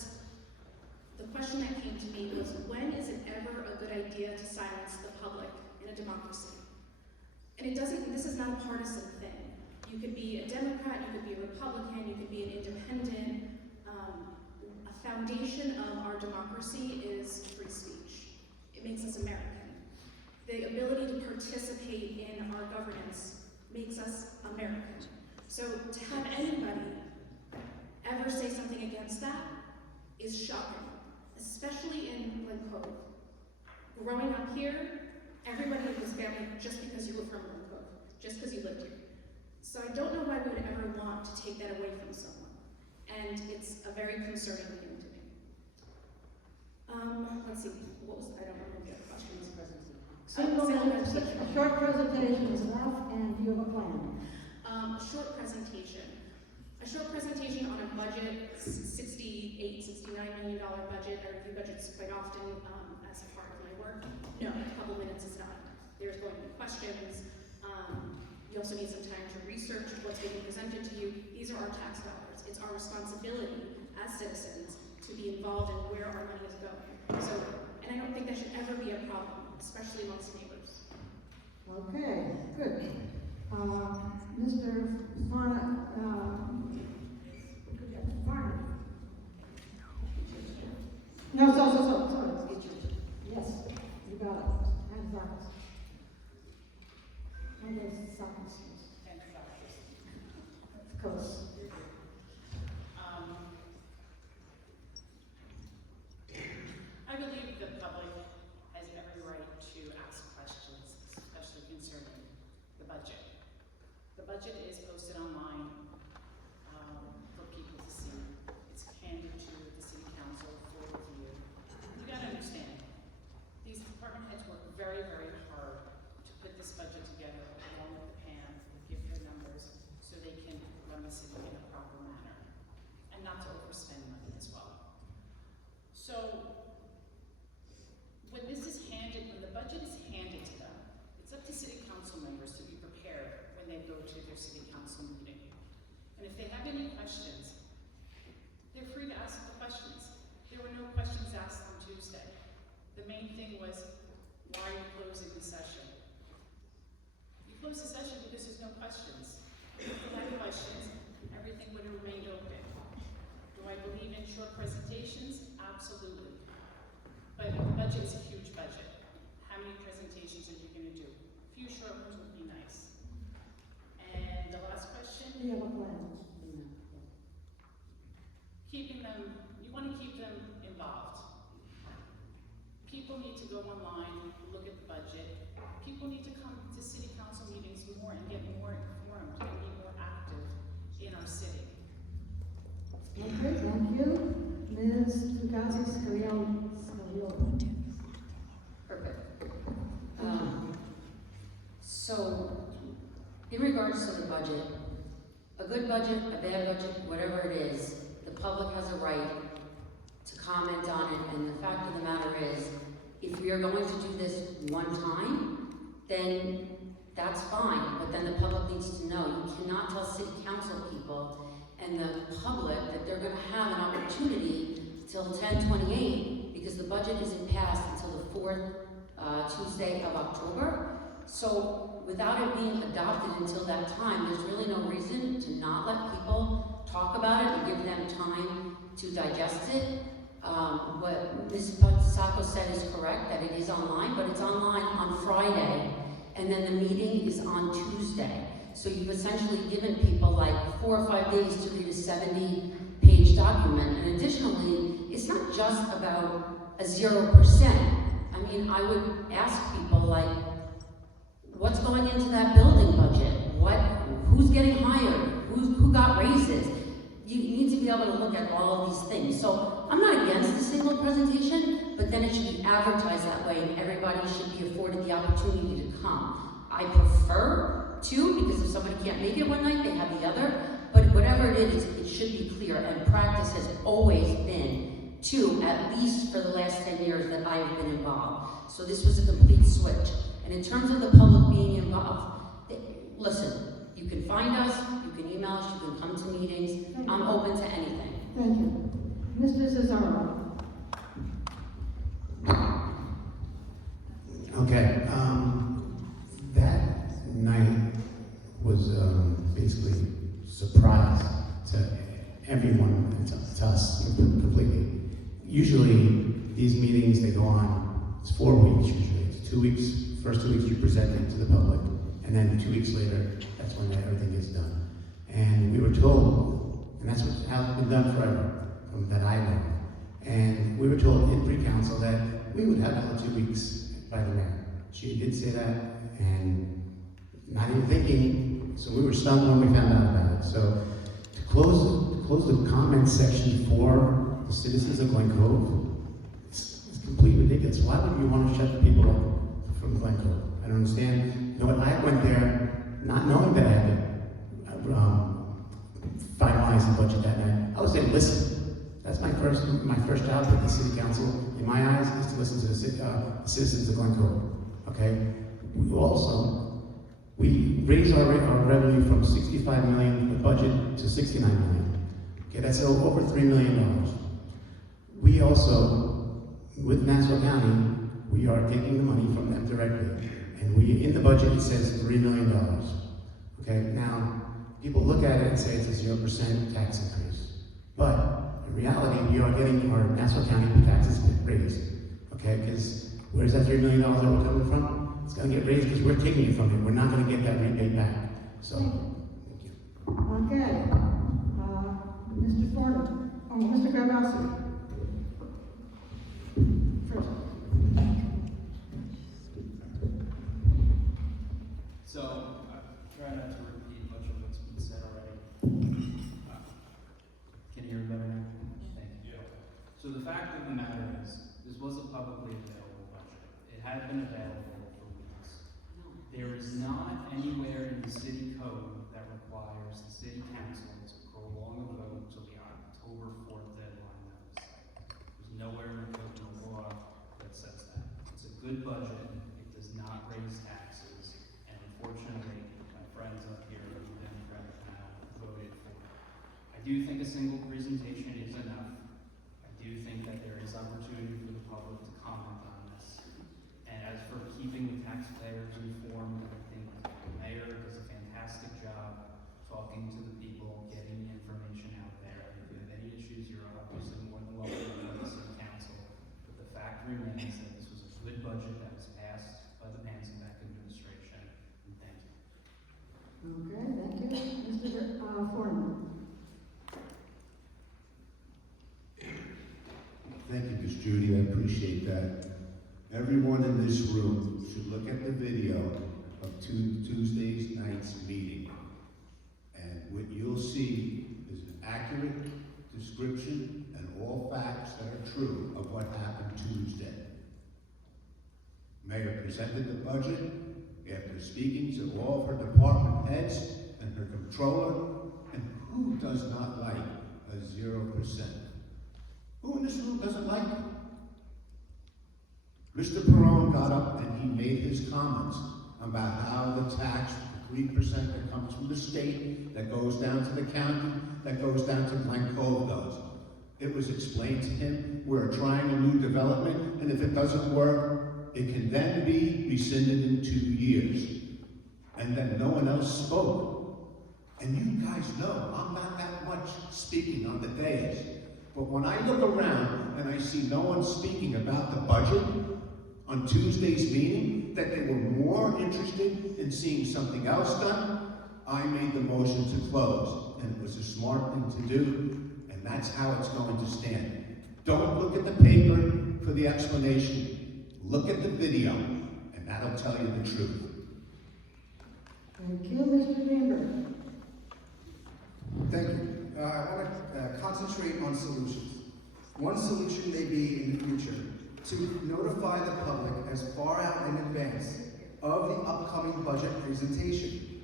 the question that came to me was, when is it ever a good idea to silence the public in a democracy? And this is not a partisan thing. You could be a Democrat, you could be a Republican, you could be an independent. A foundation of our democracy is free speech. It makes us American. The ability to participate in our governance makes us American. So to have anybody ever say something against that is shocking, especially in Glen Cove. Growing up here, everybody was family just because you were from Glen Cove, just because you lived here. So I don't know why we would ever want to take that away from someone. And it's a very concerning thing to me. Let's see, I don't remember the other questions. A short presentation is enough, and you have a plan. A short presentation. A short presentation on a budget, $69 million budget. I review budgets quite often as a part of my work. No, a couple minutes is not. There's going to be questions. You also need some time to research what's being presented to you. These are our tax dollars. It's our responsibility as citizens to be involved in where our money is going. So, and I don't think that should ever be a problem, especially amongst neighbors. Okay, good. Mr. Farnan, Farnan. No, sorry. Yes, you got it. Pantazakos. Pantazakos. Of course. I believe the public has every right to ask questions, especially concerning the budget. The budget is posted online for people to see. It's handed to the city council for review. You gotta understand, these department heads work very, very hard to put this budget together along with the PAN, give their numbers, so they can run the city in a proper manner, and not to overspend money as well. So, when the budget is handed to them, it's up to city council members to be prepared when they go to their city council meeting. And if they have any questions, they're free to ask the questions. There were no questions asked on Tuesday. The main thing was, why are you closing the session? You close the session because there's no questions. If you had questions, everything would have remained open. Do I believe in short presentations? Absolutely. But the budget is a huge budget. How many presentations are you going to do? A few short ones would be nice. And the last question? You have a plan. Keeping them, you want to keep them involved. People need to go online, look at the budget. People need to come to city council meetings more and get more informed and be more active in our city. Okay, thank you. Ms. Fugazy-Scagliola. Perfect. So, in regards to the budget, a good budget, a bad budget, whatever it is, the public has a right to comment on it, and the fact of the matter is, if we are going to do this one time, then that's fine, but then the public needs to know. You cannot tell city council people and the public that they're going to have an opportunity till 10/28, because the budget isn't passed until the 4th Tuesday of October. So without it being adopted until that time, there's really no reason to not let people talk about it and give them time to digest it. What Ms. Pantazakos said is correct, that it is online, but it's online on Friday, and then the meeting is on Tuesday. So you've essentially given people like 4 or 5 days to read a 70-page document. And additionally, it's not just about a 0%. I mean, I would ask people like, what's going into that building budget? Who's getting hired? Who got raises? You need to be able to look at all of these things. So I'm not against the single presentation, but then it should be advertised that way and everybody should be afforded the opportunity to come. I prefer to, because if somebody can't make it one night, they have the other, but whatever it is, it should be clear, and practice has always been to, at least for the last 10 years that I've been involved. So this was a complete switch. And in terms of the public being involved, listen, you can find us, you can email us, you can come to meetings. I'm open to anything. Thank you. Mr. Zozzaro. Okay, that night was basically a surprise to everyone, and to us completely. Usually, these meetings, they go on, it's 4 weeks usually. It's 2 weeks, first 2 weeks you present it to the public, and then 2 weeks later, that's when everything is done. And we were told, and that's what has been done forever, from that I know. And we were told in pre-council that we would have another 2 weeks by the mayor. She did say that, and not even thinking, so we were stunned when we found out about it. So to close the comment section for the citizens of Glen Cove, it's completely ridiculous. Why would you want to shut the people up from Glen Cove. I don't understand. You know what? I went there not knowing that I had to finalize the budget that night. I was saying, listen, that's my first job at the city council. In my eyes, is to listen to the citizens of Glen Cove. Okay. We raised our revenue from $65 million, the budget, to $69 million. Okay, that's over $3 million. We also, with Nassau County, we are taking the money from them directly. And in the budget, it says $3 million. Okay, now, people look at it and say it's a 0% tax increase. But in reality, we are getting our Nassau County taxes raised. Okay, because where's that $3 million that we're coming from? It's going to get raised because we're taking it from it. We're not going to get that rebate back. So, thank you. Okay. Mr. Farnan, Mr. Grabowski. First. So, I try not to repeat much of what's been said already. Can you hear me better now? Thank you. So the fact of the matter is, this was a publicly available budget. It had been available for weeks. There is not anywhere in the city code that requires the city council to prolong a vote until the October 4th deadline that was set. There's nowhere in the code or law that says that. It's a good budget. It does not raise taxes. And unfortunately, my friends up here in the Democratic panel voted for it. I do think a single presentation is enough. I do think that there is opportunity for the public to comment on this. And as for keeping the taxpayers informed, I think the mayor does a fantastic job talking to the people, getting the information out there. If you have any issues, you're obviously more than welcome to come to the city council. But the fact remains that this was a good budget that was passed by the Pantazakos administration. And thank you. Okay, thank you. Mr. Farnan. Thank you, Ms. Judy, I appreciate that. Everyone in this room should look at the video of Tuesday's night's meeting. And what you'll see is an accurate description and all facts that are true of what happened Tuesday. Mayor presented the budget after speaking to all of her department heads and her controller, and who does not like a 0%? Who in this room doesn't like it? Mr. Perrone got up and he made his comments about how the tax, the 3% that comes from the state, that goes down to the county, that goes down to Glen Cove does. It was explained to him, we're trying a new development, and if it doesn't work, it can then be rescinded in 2 years. And then no one else spoke. And you guys know, I'm not that much speaking on the dais. But when I look around and I see no one speaking about the budget on Tuesday's meeting, that they were more interested in seeing something else done, I made the motion to close. And it was a smart thing to do, and that's how it's going to stand. Don't look at the paper for the explanation. Look at the video, and that'll tell you the truth. Thank you, Mr. Greenberg. Thank you. I want to concentrate on solutions. One solution may be in the future to notify the public as far out in advance of the upcoming budget presentation.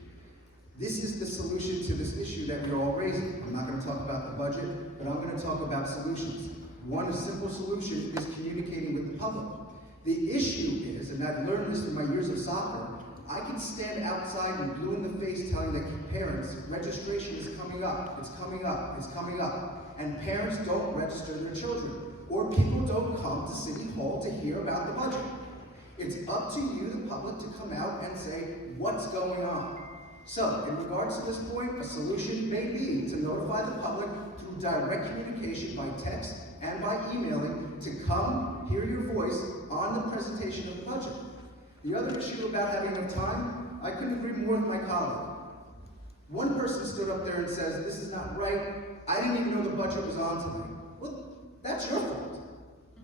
This is the solution to this issue that we're all raising. I'm not going to talk about the budget, but I'm going to talk about solutions. One simple solution is communicating with the public. The issue is, and I've learned this in my years of soccer, I can stand outside and blue in the face telling the parents, registration is coming up, it's coming up, it's coming up. And parents don't register their children. Or people don't come to City Hall to hear about the budget. It's up to you, the public, to come out and say, what's going on? So, in regards to this point, a solution may be to notify the public through direct communication by text and by emailing to come hear your voice on the presentation of the budget. The other issue about having enough time, I couldn't agree more with my colleague. One person stood up there and says, this is not right, I didn't even know the budget was on tonight. Well, that's your fault.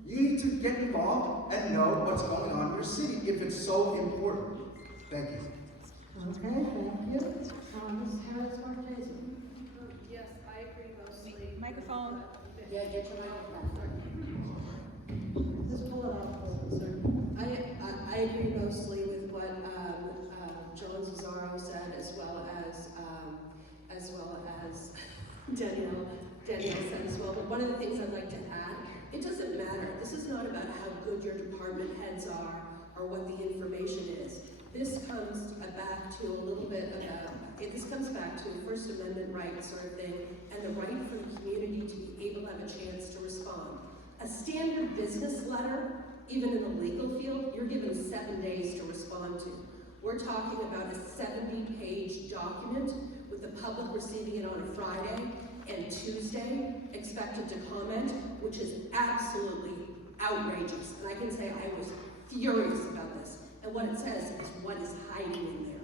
You need to get involved and know what's going on in your city if it's so important. Thank you. Okay, thank you. Ms. Harris-Marchesi. Yes, I agree mostly. Microphone. Yeah, get your microphone. Just pull it up, sir. I agree closely with what John Zozzaro said, as well as Danielle said as well. But one of the things I'd like to add, it doesn't matter. This is not about how good your department heads are or what the information is. This comes back to a little bit about, this comes back to First Amendment rights sort of thing, and the right for the community to be able to have a chance to respond. A standard business letter, even in the legal field, you're given 7 days to respond to. We're talking about a 70-page document with the public receiving it on a Friday and Tuesday, expected to comment, which is absolutely outrageous. And I can say I was furious about this. And what it says is what is hiding in there.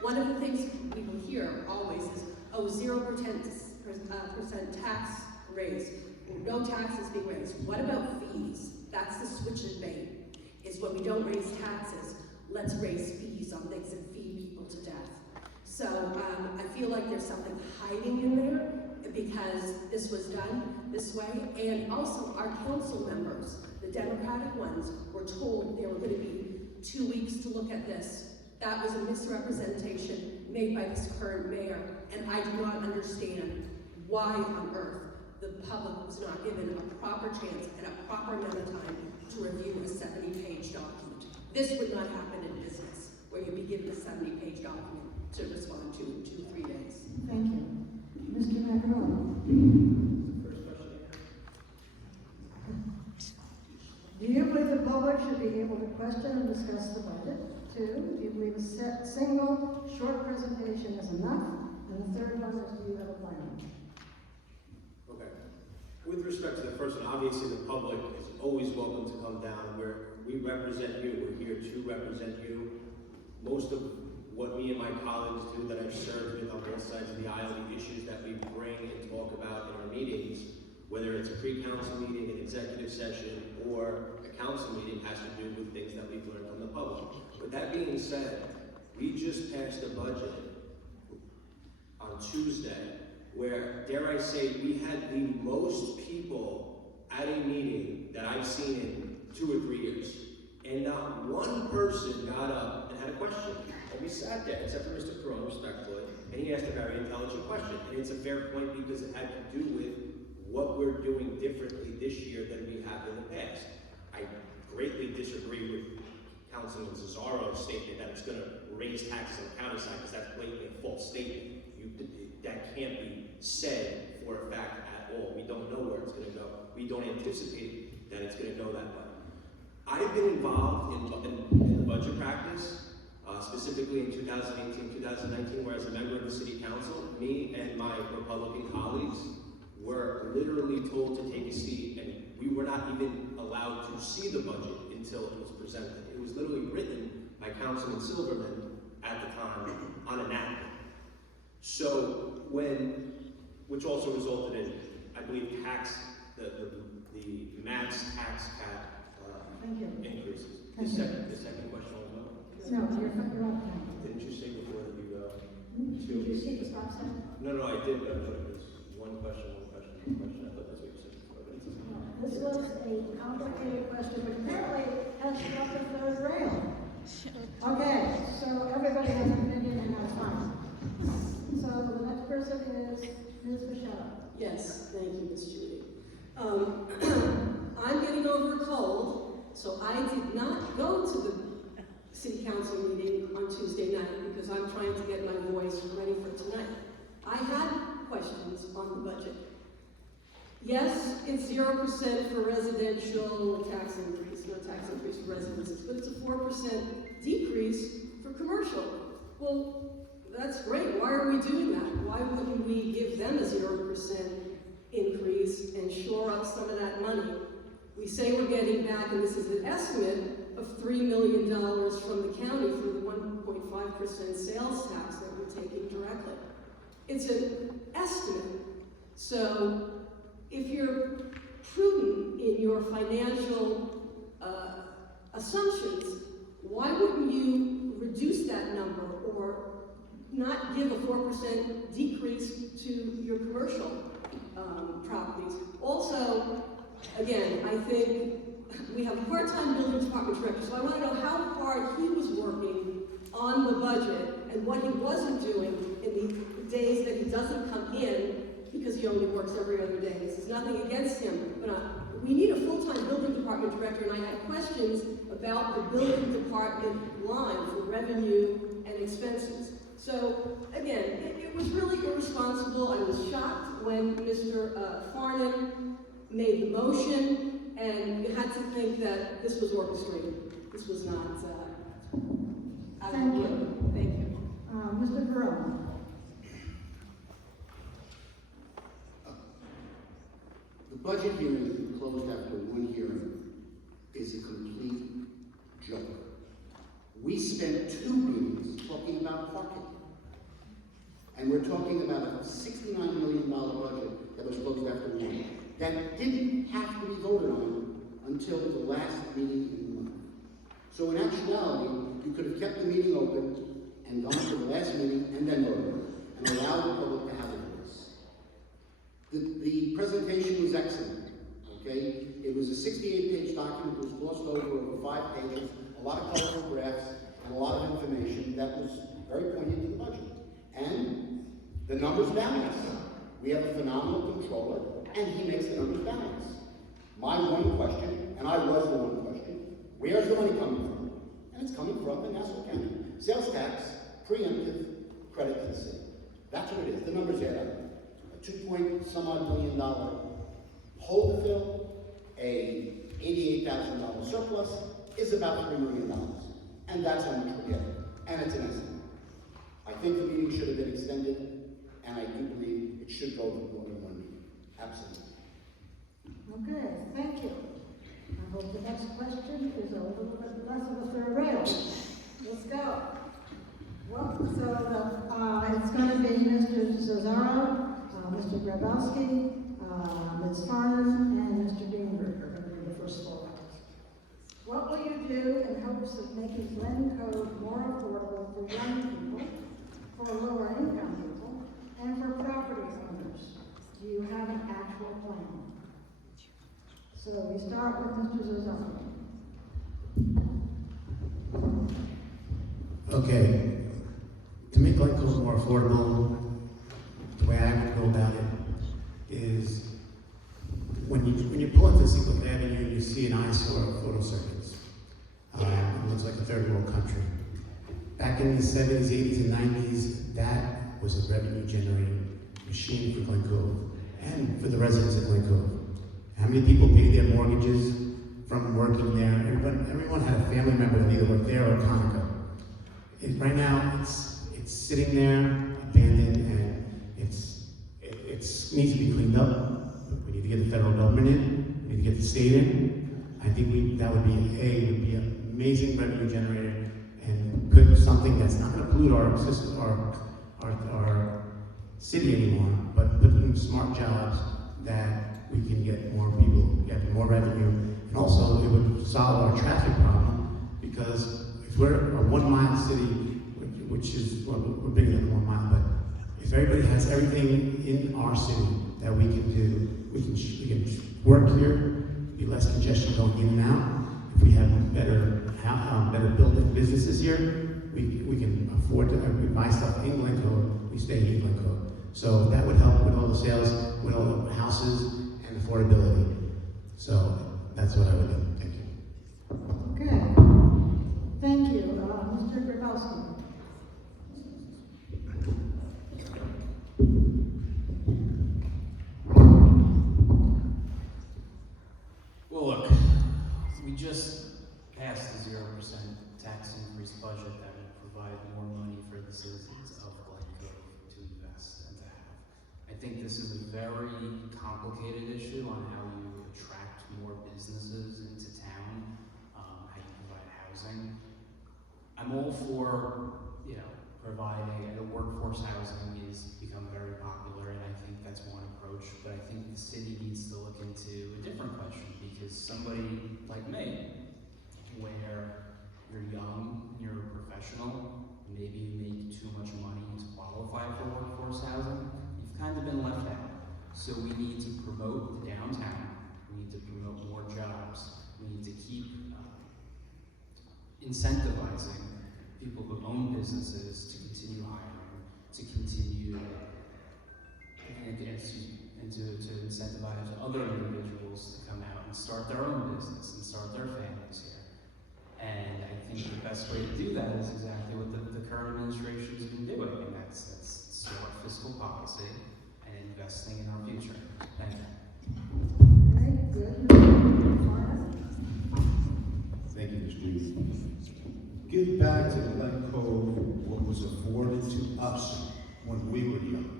One of the things we will hear always is, oh, 0% tax raise. No taxes being raised. What about fees? That's the switch and bait. Is when we don't raise taxes, let's raise fees on things and feed people to death. So I feel like there's something hiding in there because this was done this way. And also our council members, the Democratic ones, were told there were going to be 2 weeks to look at this. That was a misrepresentation made by this current mayor, and I do not understand why on earth the public was not given a proper chance and a proper amount of time to review a 70-page document. This would not happen in business, where you'd be given a 70-page document to respond to in 2 or 3 days. Thank you. Mr. Maccarone. First question. Do you believe the public should be able to question and discuss the budget? 2, do you believe a single, short presentation is enough? And the third one is, do you have a plan? Okay. With respect to the first one, obviously the public is always welcome to come down. We represent you. We're here to represent you. Most of what me and my colleagues do that I've served with on both sides of the aisle, the issues that we bring and talk about in our meetings, whether it's a pre-council meeting, an executive session, or a council meeting, has to do with things that we've learned from the public. With that being said, we just passed a budget on Tuesday where, dare I say, we had the most people at a meeting that I've seen in 2 or 3 years. And not one person got up and had a question. And we sat there, except for Mr. Perrone, respectfully, and he asked a very intelligent question. And it's a fair point because it had to do with what we're doing differently this year than we have in the past. I greatly disagree with Councilman Zozzaro's statement that it's going to raise taxes on the county side, because that's blatantly a false statement. That can't be said for a fact at all. We don't know where it's going to go. We don't anticipate that it's going to go that way. I've been involved in the budget practice, specifically in 2018, 2019, where as a member of the city council, me and my Republican colleagues were literally told to take a seat, and we were not even allowed to see the budget until it was presented. It was literally written by Councilman Silverman at the time on a napkin. So which also resulted in, I believe, the max tax cap increases. The second question was what? No, you're up now. Didn't you say before that you Did you see the stop sign? No, I did, but I thought it was one question. I thought that's what you said before. This was a complicated question, but apparently has struck the third rail. Okay, so everybody has an opinion and that's fine. So the next person is Ms. Moschetta. Yes, thank you, Ms. Judy. I'm getting over a cold, so I did not go to the city council meeting on Tuesday night because I'm trying to get my voice ready for tonight. I had questions on the budget. Yes, it's 0% for residential tax increase, no tax increase for residences, but it's a 4% decrease for commercial. Well, that's great. Why are we doing that? Why wouldn't we give them a 0% increase and shore up some of that money? We say we're getting back, and this is an estimate, of $3 million from the county for the 1.5% sales tax that we're taking directly. It's an estimate. So if you're prudent in your financial assumptions, why wouldn't you reduce that number or not give a 4% decrease to your commercial properties? Also, again, I think We have a part-time building department director, so I want to know how hard he was working on the budget and what he wasn't doing in the days that he doesn't come in because he only works every other day. This is nothing against him, but we need a full-time building department director, and I had questions about the building department line for revenue and expenses. So, again, it was really irresponsible. I was shocked when Mr. Farnan made the motion, and you had to think that this was orchestrated. This was not out of the blue. Thank you. Mr. Perrone. The budget hearing closed after one hearing is a complete joke. We spent 2 meetings talking about parking. And we're talking about a $69 million budget that was closed after one. That didn't have to be voted on until the last meeting in the month. So in actuality, you could have kept the meeting open and gone to the last meeting and then voted on it, and allowed the public to have a voice. The presentation was excellent, okay? It was a 68-page document that was glossed over 5 pages, a lot of colorful graphs, and a lot of information that was very poignant to the budget. And the numbers balance. We have a phenomenal controller, and he makes the numbers balance. My one question, and I was the one question, where's the money coming from? And it's coming from the Nassau County. Sales tax, preemptive credit to the city. That's what it is. The numbers add up. A $2-point-some-odd million hole to fill, a $88,000 surplus is about $3 million. And that's how much we're getting. And it's an estimate. I think the meeting should have been extended, and I do believe it should go to more than one meeting. Absolutely. Okay, thank you. I hope the next question is a little bit less of a third rail. Let's go. Well, so it's going to be Mr. Zozzaro, Mr. Grabowski, Ms. Farnan, and Mr. Greenberg are going to be the first 4 rounds. What will you do in hopes of making Glen Cove more affordable for young people, for lower income people, and for property owners? Do you have an actual plan? So we start with Mr. Zozzaro. Okay, to make Glen Cove more affordable, the way I would go about it is when you pull into Seacoast Avenue, you see an eyesore of photo circuits. It looks like a third world country. Back in the 70s, 80s, and 90s, that was a revenue generating machine for Glen Cove and for the residents of Glen Cove. How many people paid their mortgages from working there? Everyone had a family member that either worked there or Conoco. Right now, it's sitting there, abandoned, and it needs to be cleaned up. We need to get the federal government in. We need to get the state in. I think that would be an amazing revenue generator, and put something that's not going to pollute our system, our city anymore, but put in smart jobs that we can get more people, get more revenue, and also it would solve our traffic problem, because if we're a 1 mile city, which is, well, we're bigger than 1 mile, but if everybody has everything in our city that we can do, we can work here, be less congestion going in and out. If we have better building businesses here, we can afford to buy stuff in Glen Cove, we stay in Glen Cove. So that would help with all the sales, with all the houses, and affordability. So that's what I would do. Thank you. Okay. Thank you. Mr. Grabowski. Well, look, we just passed the 0% tax increase budget that would provide more money for the citizens of Glen Cove to invest and to have. I think this is a very complicated issue on how you attract more businesses into town, how you provide housing. I'm all for, providing the workforce housing is become very popular, and I think that's one approach, but I think the city needs to look into a different question, because somebody like me, where you're young, you're a professional, maybe you make too much money to qualify for workforce housing, you've kind of been left out. So we need to promote the downtown, we need to promote more jobs, we need to incentivizing people who own businesses to continue hiring, to continue, and to incentivize other individuals to come out and start their own business and start their families here. And I think the best way to do that is exactly what the current administration has been doing, and that's smart fiscal policy and investing in our future. Thank you. Okay, good. Farnan? Thank you, Ms. Judy. Give back to Glen Cove what was afforded to us when we were young.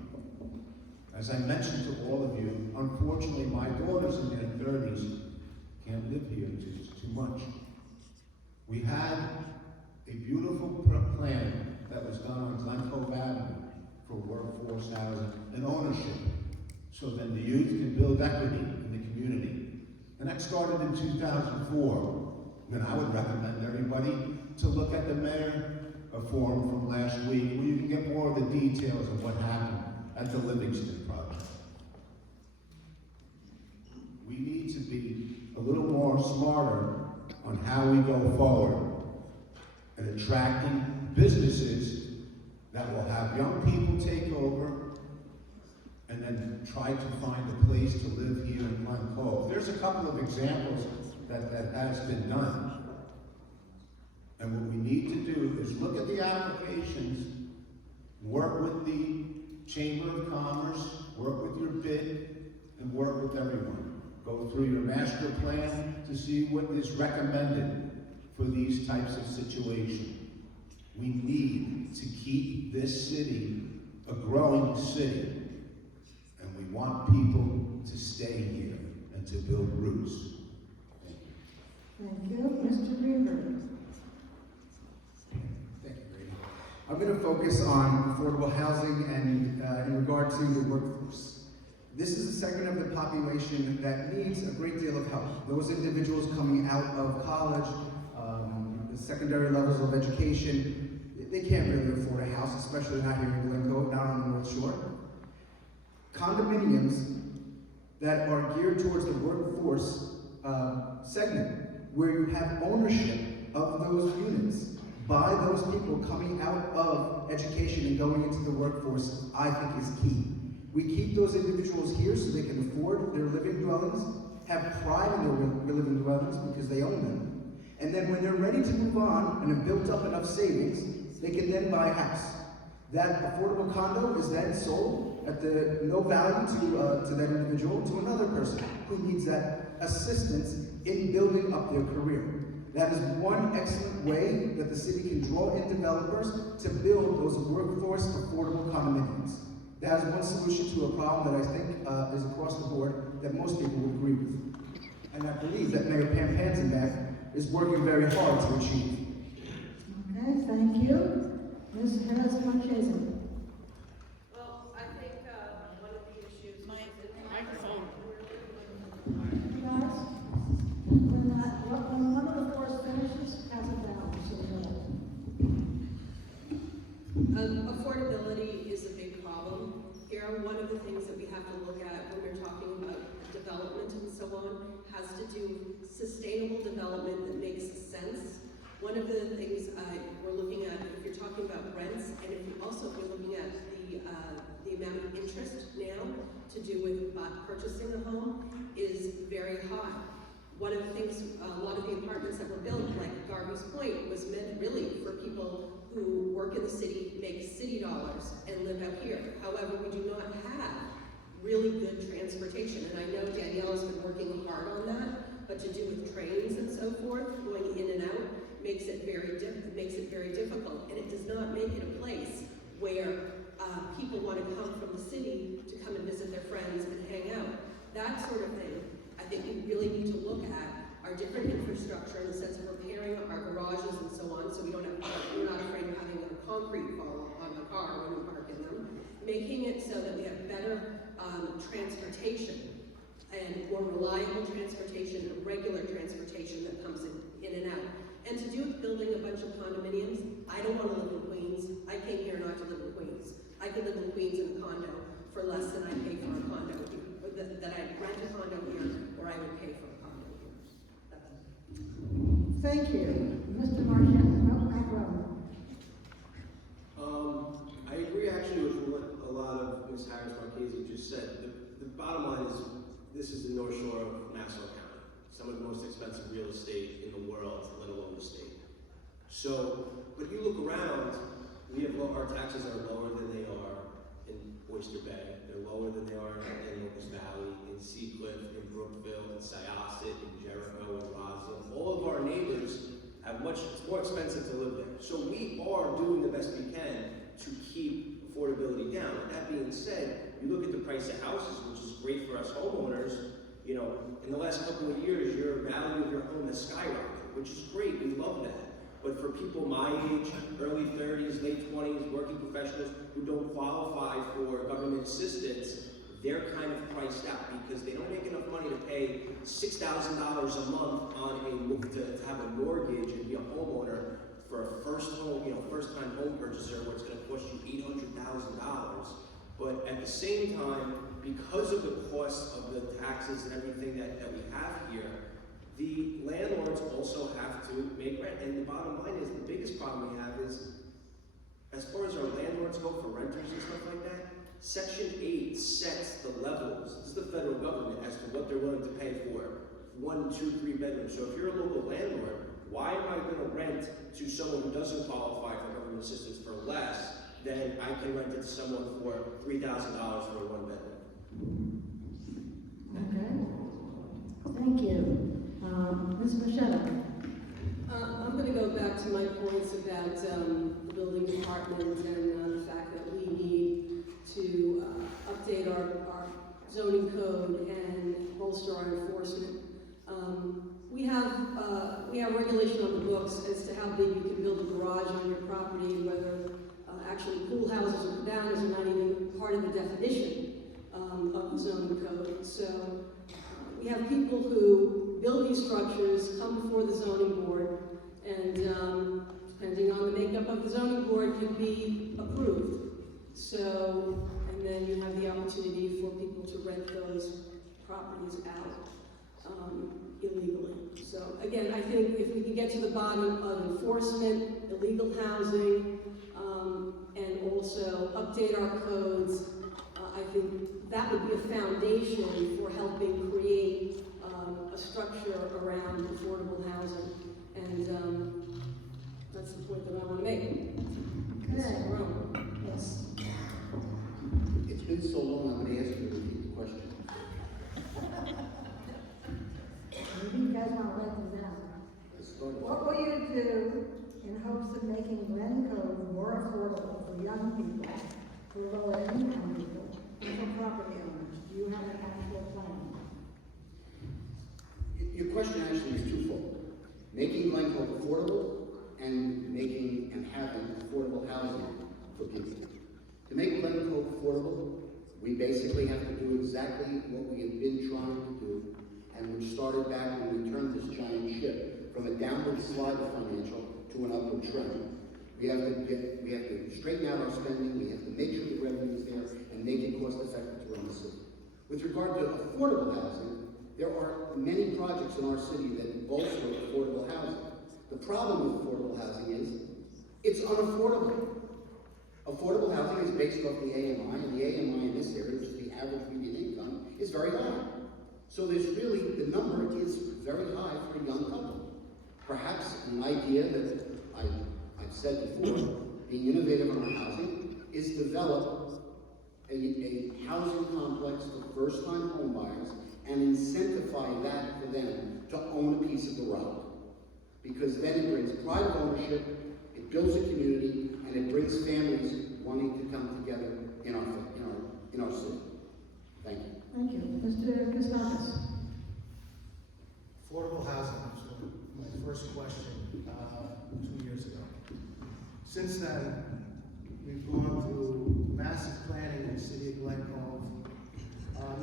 As I mentioned to all of you, unfortunately, my daughters in their 30s can't live here too much. We had a beautiful plan that was done on Glen Cove Avenue for workforce housing and ownership, so then the youth can build equity in the community. And that started in 2004. And I would recommend everybody to look at the mayor forum from last week, where you can get more of the details of what happened at the Livingston project. We need to be a little more smarter on how we go forward and attracting businesses that will have young people take over and then try to find a place to live here in Glen Cove. There's a couple of examples that has been done. And what we need to do is look at the applications, work with the Chamber of Commerce, work with your bid, and work with everyone. Go through your master plan to see what is recommended for these types of situations. We need to keep this city a growing city, and we want people to stay here and to build roots. Thank you. Mr. Greenberg? Thank you, Grady. I'm going to focus on affordable housing and in regard to the workforce. This is a segment of the population that needs a great deal of help. Those individuals coming out of college, the secondary levels of education, they can't really afford a house, especially not here in Glen Cove, not on the North Shore. Condominiums that are geared towards the workforce segment, where you have ownership of those units by those people coming out of education and going into the workforce, I think is key. We keep those individuals here so they can afford their living dwellings, have pride in their living dwellings because they own them. And then when they're ready to move on and have built up enough savings, they can then buy a house. That affordable condo is then sold at no value to that individual to another person who needs that assistance in building up their career. That is one excellent way that the city can draw in developers to build those workforce affordable condominiums. That is one solution to a problem that I think is across the board that most people would agree with. And I believe that Mayor Pantazakos is working very hard to achieve. Okay, thank you. Ms. Harris-Marchesi? Well, I think one of the issues... Microphone. Guys, when one of the floors finishes, pass it down so we know. Affordability is a big problem. Here, one of the things that we have to look at when we're talking about development and so on has to do with sustainable development that makes sense. One of the things we're looking at, if you're talking about rents, and if you're looking at the amount of interest now to do with purchasing a home is very high. One of the things, a lot of the apartments that were built, like Garvey's Point, was meant really for people who work in the city, make city dollars, and live out here. However, we do not have really good transportation, and I know Danielle has been working hard on that, but to do with trains and so forth, going in and out, makes it very difficult, and it does not make it a place where people want to come from the city to come and visit their friends and hang out. That sort of thing, I think we really need to look at our different infrastructure in the sense of repairing our garages and so on, so we're not afraid of having a concrete fall on the car when we park in them, making it so that we have better transportation and more reliable transportation and regular transportation that comes in and out. And to do with building a bunch of condominiums, I don't want to live in Queens. I came here not to live in Queens. I could live in Queens in a condo for less than I pay for a condo here, or that I'd rent a condo here, or I would pay for a condo here. Thank you. Mr. Moschetta? this is the North Shore of Nassau County, some of the most expensive real estate in the world, let alone the state. So, when you look around, our taxes are lower than they are in Oyster Bay. They're lower than they are in Locust Valley, in Seacliff, in Brookville, in Syosset, in Jericho, in Roslyn. All of our neighbors have it's more expensive to live there. So we are doing the best we can to keep affordability down. And that being said, you look at the price of houses, which is great for us homeowners. You know, in the last couple of years, your value of your home has skyrocketed, which is great. We love that. But for people my age, early 30s, late 20s, working professionals who don't qualify for government assistance, they're kind of priced out because they don't make enough money to pay $6,000 a month on to have a mortgage and be a homeowner for a first-time home purchaser, where it's going to cost you $800,000. But at the same time, because of the cost of the taxes and everything that we have here, the landlords also have to make rent. And the bottom line is, the biggest problem we have is, as far as our landlords go for renters and stuff like that, Section 8 sets the levels. This is the federal government as to what they're willing to pay for 1, 2, 3 bedrooms. So if you're a local landlord, why am I going to rent to someone who doesn't qualify for government assistance for less than I can rent it to someone for $3,000 for a 1 bedroom? Okay. Thank you. Ms. Moschetta. I'm going to go back to my points about the building department and the fact that we need to update our zoning code and bolster our enforcement. We have regulation on the books as to how big you can build a garage on your property, and whether actually pool houses or cabanas are not even part of the definition of the zoning code. So we have people who build these structures, come before the zoning board, and depending on the makeup of the zoning board, can be approved. So, and then you have the opportunity for people to rent those properties out illegally. So again, I think if we can get to the bottom of enforcement, illegal housing, and also update our codes, I think that would be a foundation for helping create a structure around affordable housing. And that's the point that I want to make. Okay. Yes. It's been so long, I'm going to ask you to repeat the question. Maybe you guys want to write them down. What will you do in hopes of making Glen Cove more affordable for young people, for lower income people, and for property owners? Do you have an actual plan? Your question actually is twofold. Making Glen Cove affordable and having affordable housing for people. To make Glen Cove affordable, we basically have to do exactly what we have been trying to do, and which started back when we turned this giant ship from a downward slide of financial to an upward trend. We have to straighten out our spending, we have to make sure the revenue is there, and make it cost effective to run the city. With regard to affordable housing, there are many projects in our city that bolster affordable housing. The problem with affordable housing is, it's unaffordable. Affordable housing is based off the AMI, and the AMI in this area, which is the average median income, is very high. So there's really, the number is very high for a young couple. Perhaps an idea that I've said before, being innovative on our housing, is develop a housing complex for first-time home buyers and incentivize that for them to own a piece of the road. Because then it brings pride of ownership, it builds a community, and it brings families wanting to come together in our city. Thank you. Thank you. Mr. Ktistakis. Affordable housing was my first question 2 years ago. Since then, we've gone through massive planning in the city of Glen Cove.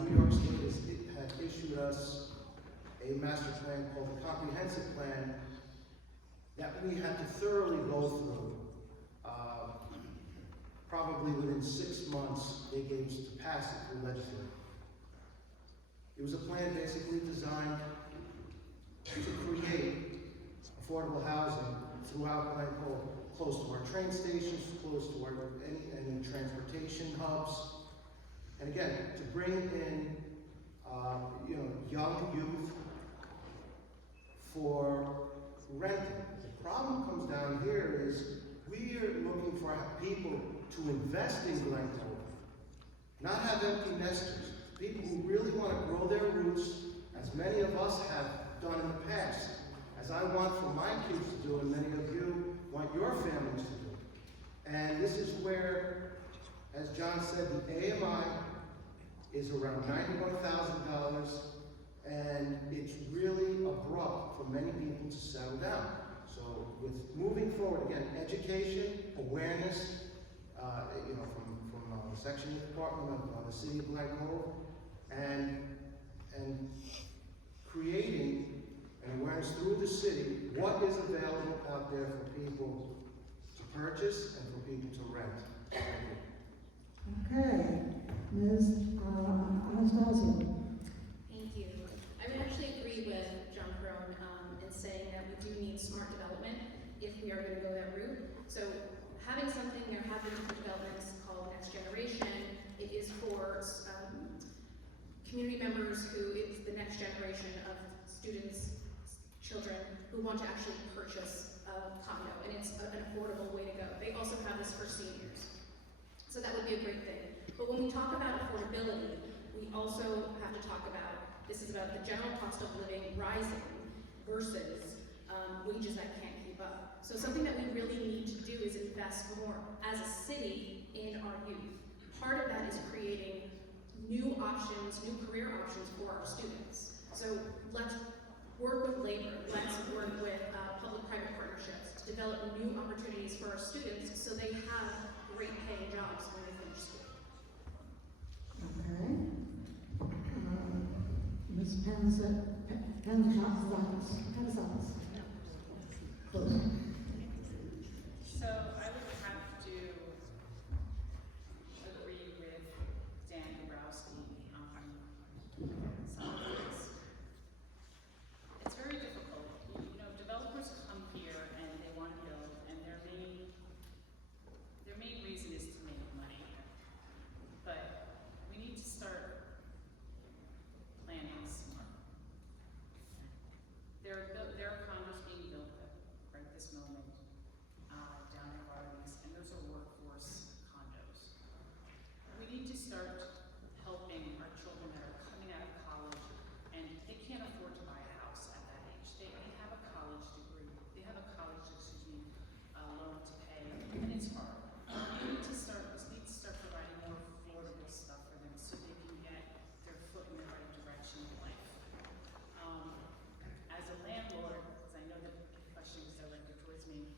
New York State has issued us a master plan called the Comprehensive Plan that we had to thoroughly go through. Probably within 6 months, they gave us to pass it through legislature. It was a plan basically designed to create affordable housing throughout Glen Cove, close to our train stations, close to any transportation hubs, and again, to bring in young youth for renting. The problem comes down here is we are looking for people to invest in Glen Cove, not have empty nesters. People who really want to grow their roots, as many of us have done in the past, as I want for my kids to do, and many of you want your families to do. And this is where, as John said, the AMI is around $91,000, and it's really abrupt for many people to settle down. So with moving forward, again, education, awareness, from the section department of the city of Glen Cove, and creating an awareness through the city, what is available out there for people to purchase and for people to rent. Okay, Ms. Anastasio. Thank you. I would actually agree with John Perrone in saying that we do need smart development if we are going to go that route. So having something, there have been different developments called Next Generation. It is for community members who is the next generation of students, children who want to actually purchase a condo, and it's an affordable way to go. They also have this for seniors. So that would be a great thing. But when we talk about affordability, we also have to talk about, this is about the general cost of living rising versus wages that can't keep up. So something that we really need to do is invest more as a city in our youth. Part of that is creating new options, new career options for our students. So let's work with labor, let's work with public-private partnerships to develop new opportunities for our students so they have great paying jobs when they finish school. Okay. Ms. Pantazakos. Close. So I would have to agree with Dan Grabowski on some of this. It's very difficult. Developers come here and they want to build, and their main reason is to make money. But we need to start planning smart. There are condos being built right this moment down in Barnes, and those are workforce condos. We need to start helping our children that are coming out of college, and they can't afford to buy a house at that age. They have a college degree, loan to pay, and it's hard. We need to start providing more affordable stuff for them so they can get their foot in the right direction in life. As a landlord, because I know that the question is directed towards me,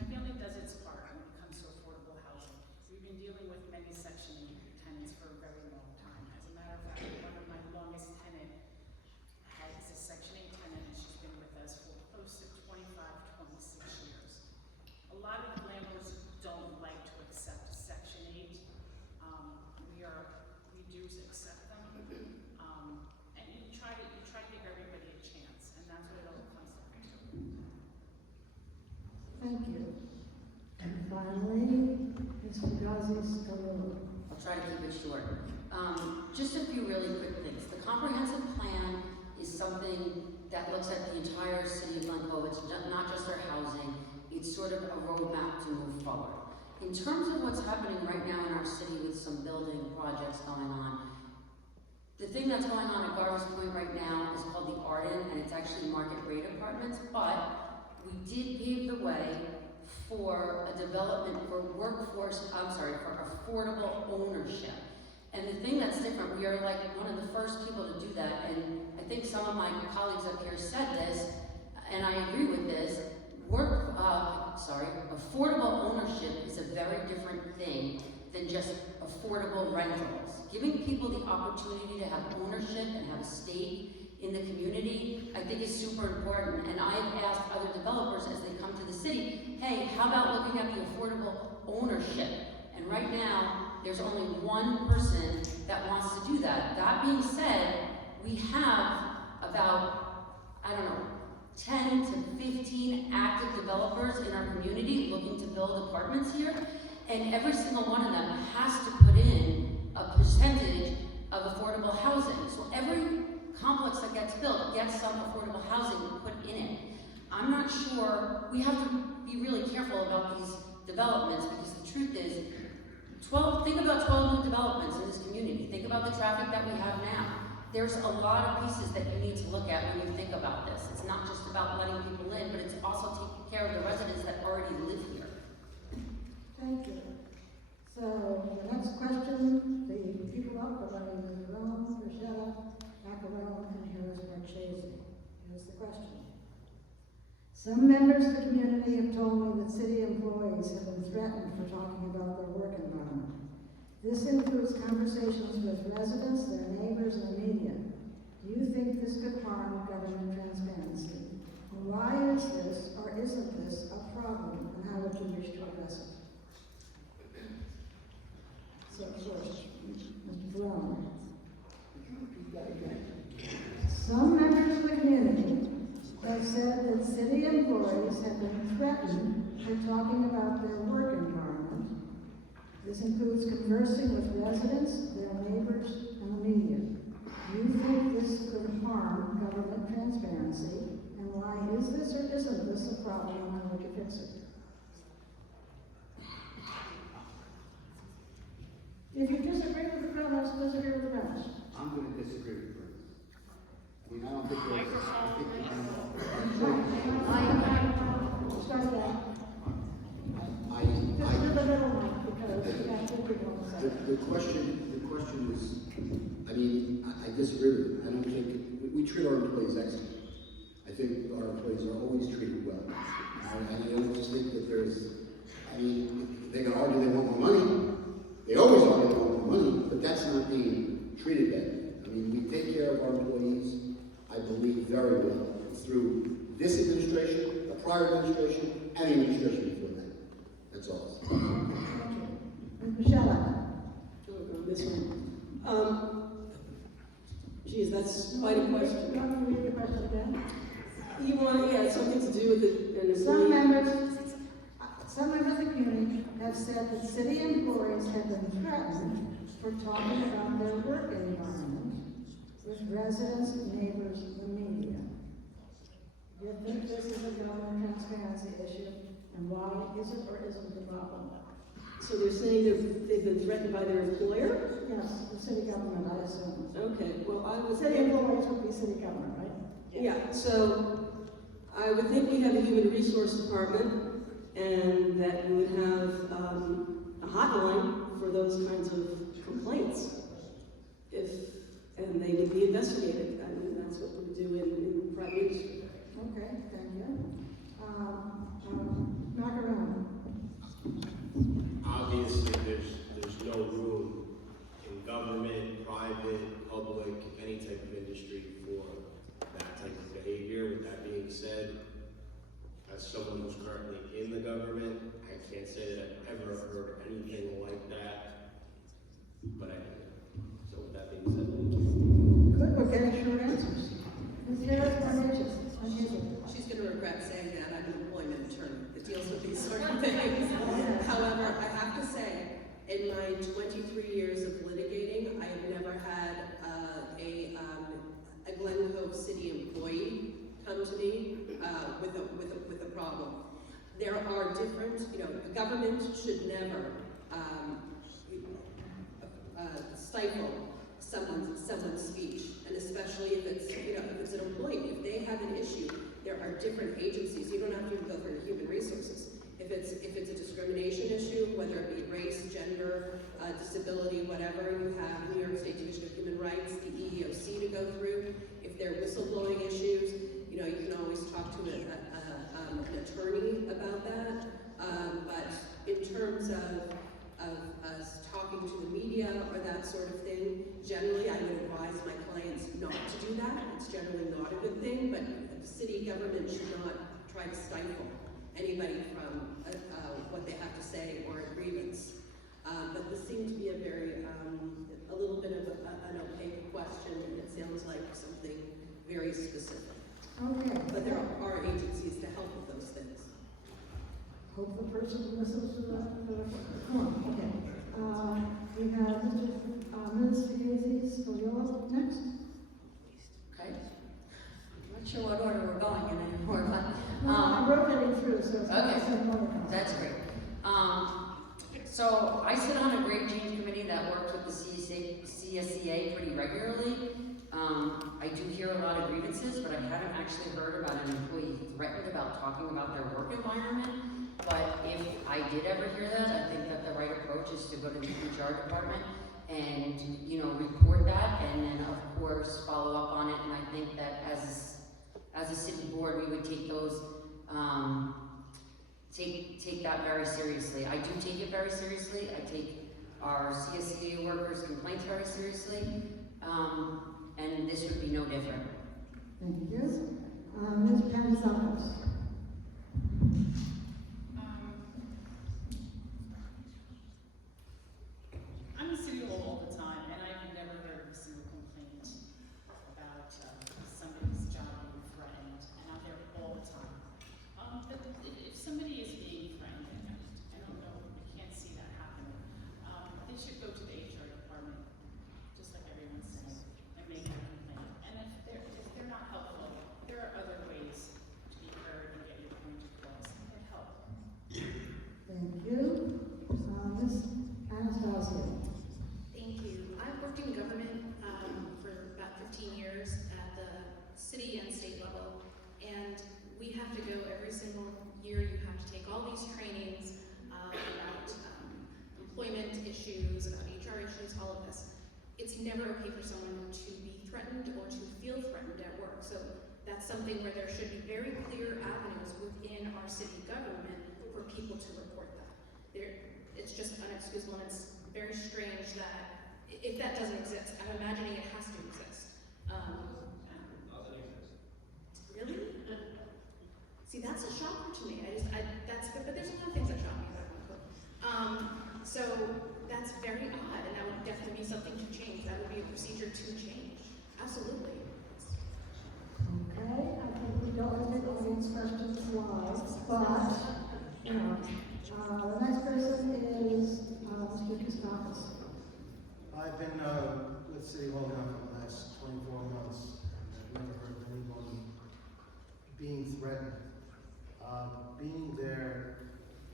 my family does its part when it comes to affordable housing. We've been dealing with many Section 8 tenants for a very long time. As a matter of fact, one of my longest tenants is a Section 8 tenant, and she's been with us for close to 25, 26 years. A lot of landlords don't like to accept Section 8. We do accept them, and you try to give everybody a chance, and that's what it all comes down to. Thank you. And finally, Ms. Fugazy-Scagliola. I'll try to keep it short. Just a few really quick things. The comprehensive plan is something that looks at the entire city of Glen Cove. It's not just our housing. It's sort of a roadmap to move forward. In terms of what's happening right now in our city with some building projects going on, the thing that's going on at Garvis Point right now is called the Arden, and it's actually market rate apartments, but we did pave the way for a development for for affordable ownership. And the thing that's different, we are like one of the first people to do that, and I think some of my colleagues up here said this, and I agree with this. Affordable ownership is a very different thing than just affordable rentals. Giving people the opportunity to have ownership and have a stake in the community, I think is super important. And I've asked other developers as they come to the city, hey, how about looking at the affordable ownership? And right now, there's only one person that wants to do that. That being said, we have about, 10 to 15 active developers in our community looking to build apartments here, and every single one of them has to put in a percentage of of affordable housing. So every complex that gets built gets some affordable housing put in it. I'm not sure, we have to be really careful about these developments because the truth is, think about 12 new developments in this community. Think about the traffic that we have now. There's a lot of pieces that you need to look at when you think about this. It's not just about letting people in, but it's also taking care of the residents that already live here. Thank you. So the next question, the people up are Perrone, Moschetta, Maccarone, and Harris-Marchesi. Here's the question. Some members of the community have told me that city employees have been threatened for talking about their work environment. This includes conversations with residents, their neighbors, and the media. Do you think this could harm government transparency? And why is this, or isn't this, a problem, and how would you wish to address it? So first, Mr. Perrone. Some members of the community have said that city employees have been threatened for talking about their work environment. This includes conversing with residents, their neighbors, and the media. Do you think this could harm government transparency? And why is this or isn't this a problem, and how would you fix it? If you disagree with the premise, disagree with the premise. I'm going to disagree with Bruce. I mean, I don't think there's, Start again. The question is, I mean, I disagree with it. I don't think, we treat our employees excellent. I think our employees are always treated well. I don't just think that there's, I mean, they can argue they want more money. They always argue they want more money, but that's not being treated better. I mean, we take care of our employees, I believe, very well through this administration, the prior administration, and the administration before that. That's all. Moschetta. This one. Geez, that's quite a question. You want me to read the question again? You want, yeah, something to do with it. Some members of the community have said that city employees have been threatened for talking about their work environment with residents, neighbors, and media. Do you think this is a government transparency issue, and why is it or isn't the problem? So they're saying they've been threatened by their employer? Yes, the city government, I assume. Okay, well, I would City employees would be city government, right? Yeah, so I would think we have a human resource department and that we would have a hotline for those kinds of complaints. And they would be investigated. I mean, that's what we do in private industry. Okay, thank you. Maccarone. Obviously, there's no room in government, private, public, any type of industry for that type of behavior. With that being said, as someone who's currently in the government, I can't say that I've ever heard anything like that, but I do. So with that being said, thank you. Good, we're getting short answers. Ms. Harris-Marchesi. She's going to regret saying that. I'm an employment attorney that deals with these sort of things. However, I have to say, in my 23 years of litigating, I have never had a Glen Cove city employee come to me with a problem. There are different, government should never stifle someone's speech, and especially if it's an employee. If they have an issue, there are different agencies. You don't have to even go through human resources. If it's a discrimination issue, whether it be race, gender, disability, whatever, you have New York State Division of Human Rights, the EEOC to go through. If there are whistleblowing issues, you can always talk to an attorney about that. But in terms of us talking to the media or that sort of thing, generally I would advise my clients not to do that. It's generally not a good thing, but the city government should not try to stifle anybody from what they have to say or a grievance. But this seemed to be a little bit of an opaque question, and it sounds like something very specific. Okay. But there are agencies to help with those things. Hope the person listens to the forum. Okay. We have Mr. Ms. Fugazy-Scagliola next. Okay. I'm not sure what order we're going in anymore, but, I'm rotating through, so it's not the same order. that's great. So I sit on a grade change committee that works with the CSEA pretty regularly. I do hear a lot of grievances, but I haven't actually heard about an employee threatened about talking about their work environment. But if I did ever hear that, I think that the right approach is to go to the HR department and, report that, and then of course follow up on it. And I think that as a city board, we would take those, take that very seriously. I do take it very seriously. I take our CSEA workers' complaints very seriously, and this would be no different. Thank you. Ms. Pantazakos. I'm in City Hall all the time, and I've never heard of a single complaint about somebody's job being threatened, and I'm there all the time. But if somebody is being threatened, and I don't know, I can't see that happening, they should go to the HR department, just like everyone's saying, and make that complaint. And if they're not helpful, there are other ways to be heard and get your point across and help. Thank you. Ms. Anastasio. Thank you. I've worked in government for about 15 years at the city and state level, and we have to go every single year. You have to take all these trainings about employment issues, about HR issues, all of this. It's never okay for someone to be threatened or to feel threatened at work. So that's something where there should be very clear avenues within our city government for people to report that. It's just unexcusable, and it's very strange that if that doesn't exist, I'm imagining it has to exist. Really? See, that's a shocker to me. But there's a lot of things that shock me about Glen Cove. So that's very odd, and that would definitely be something to change. That would be a procedure to change. Absolutely. Okay, I think we don't take audience questions live, but, the next person is Mr. Ktistakis. I've been with City Hall now for the last 24 months, and I've never heard of anyone being threatened. Being there,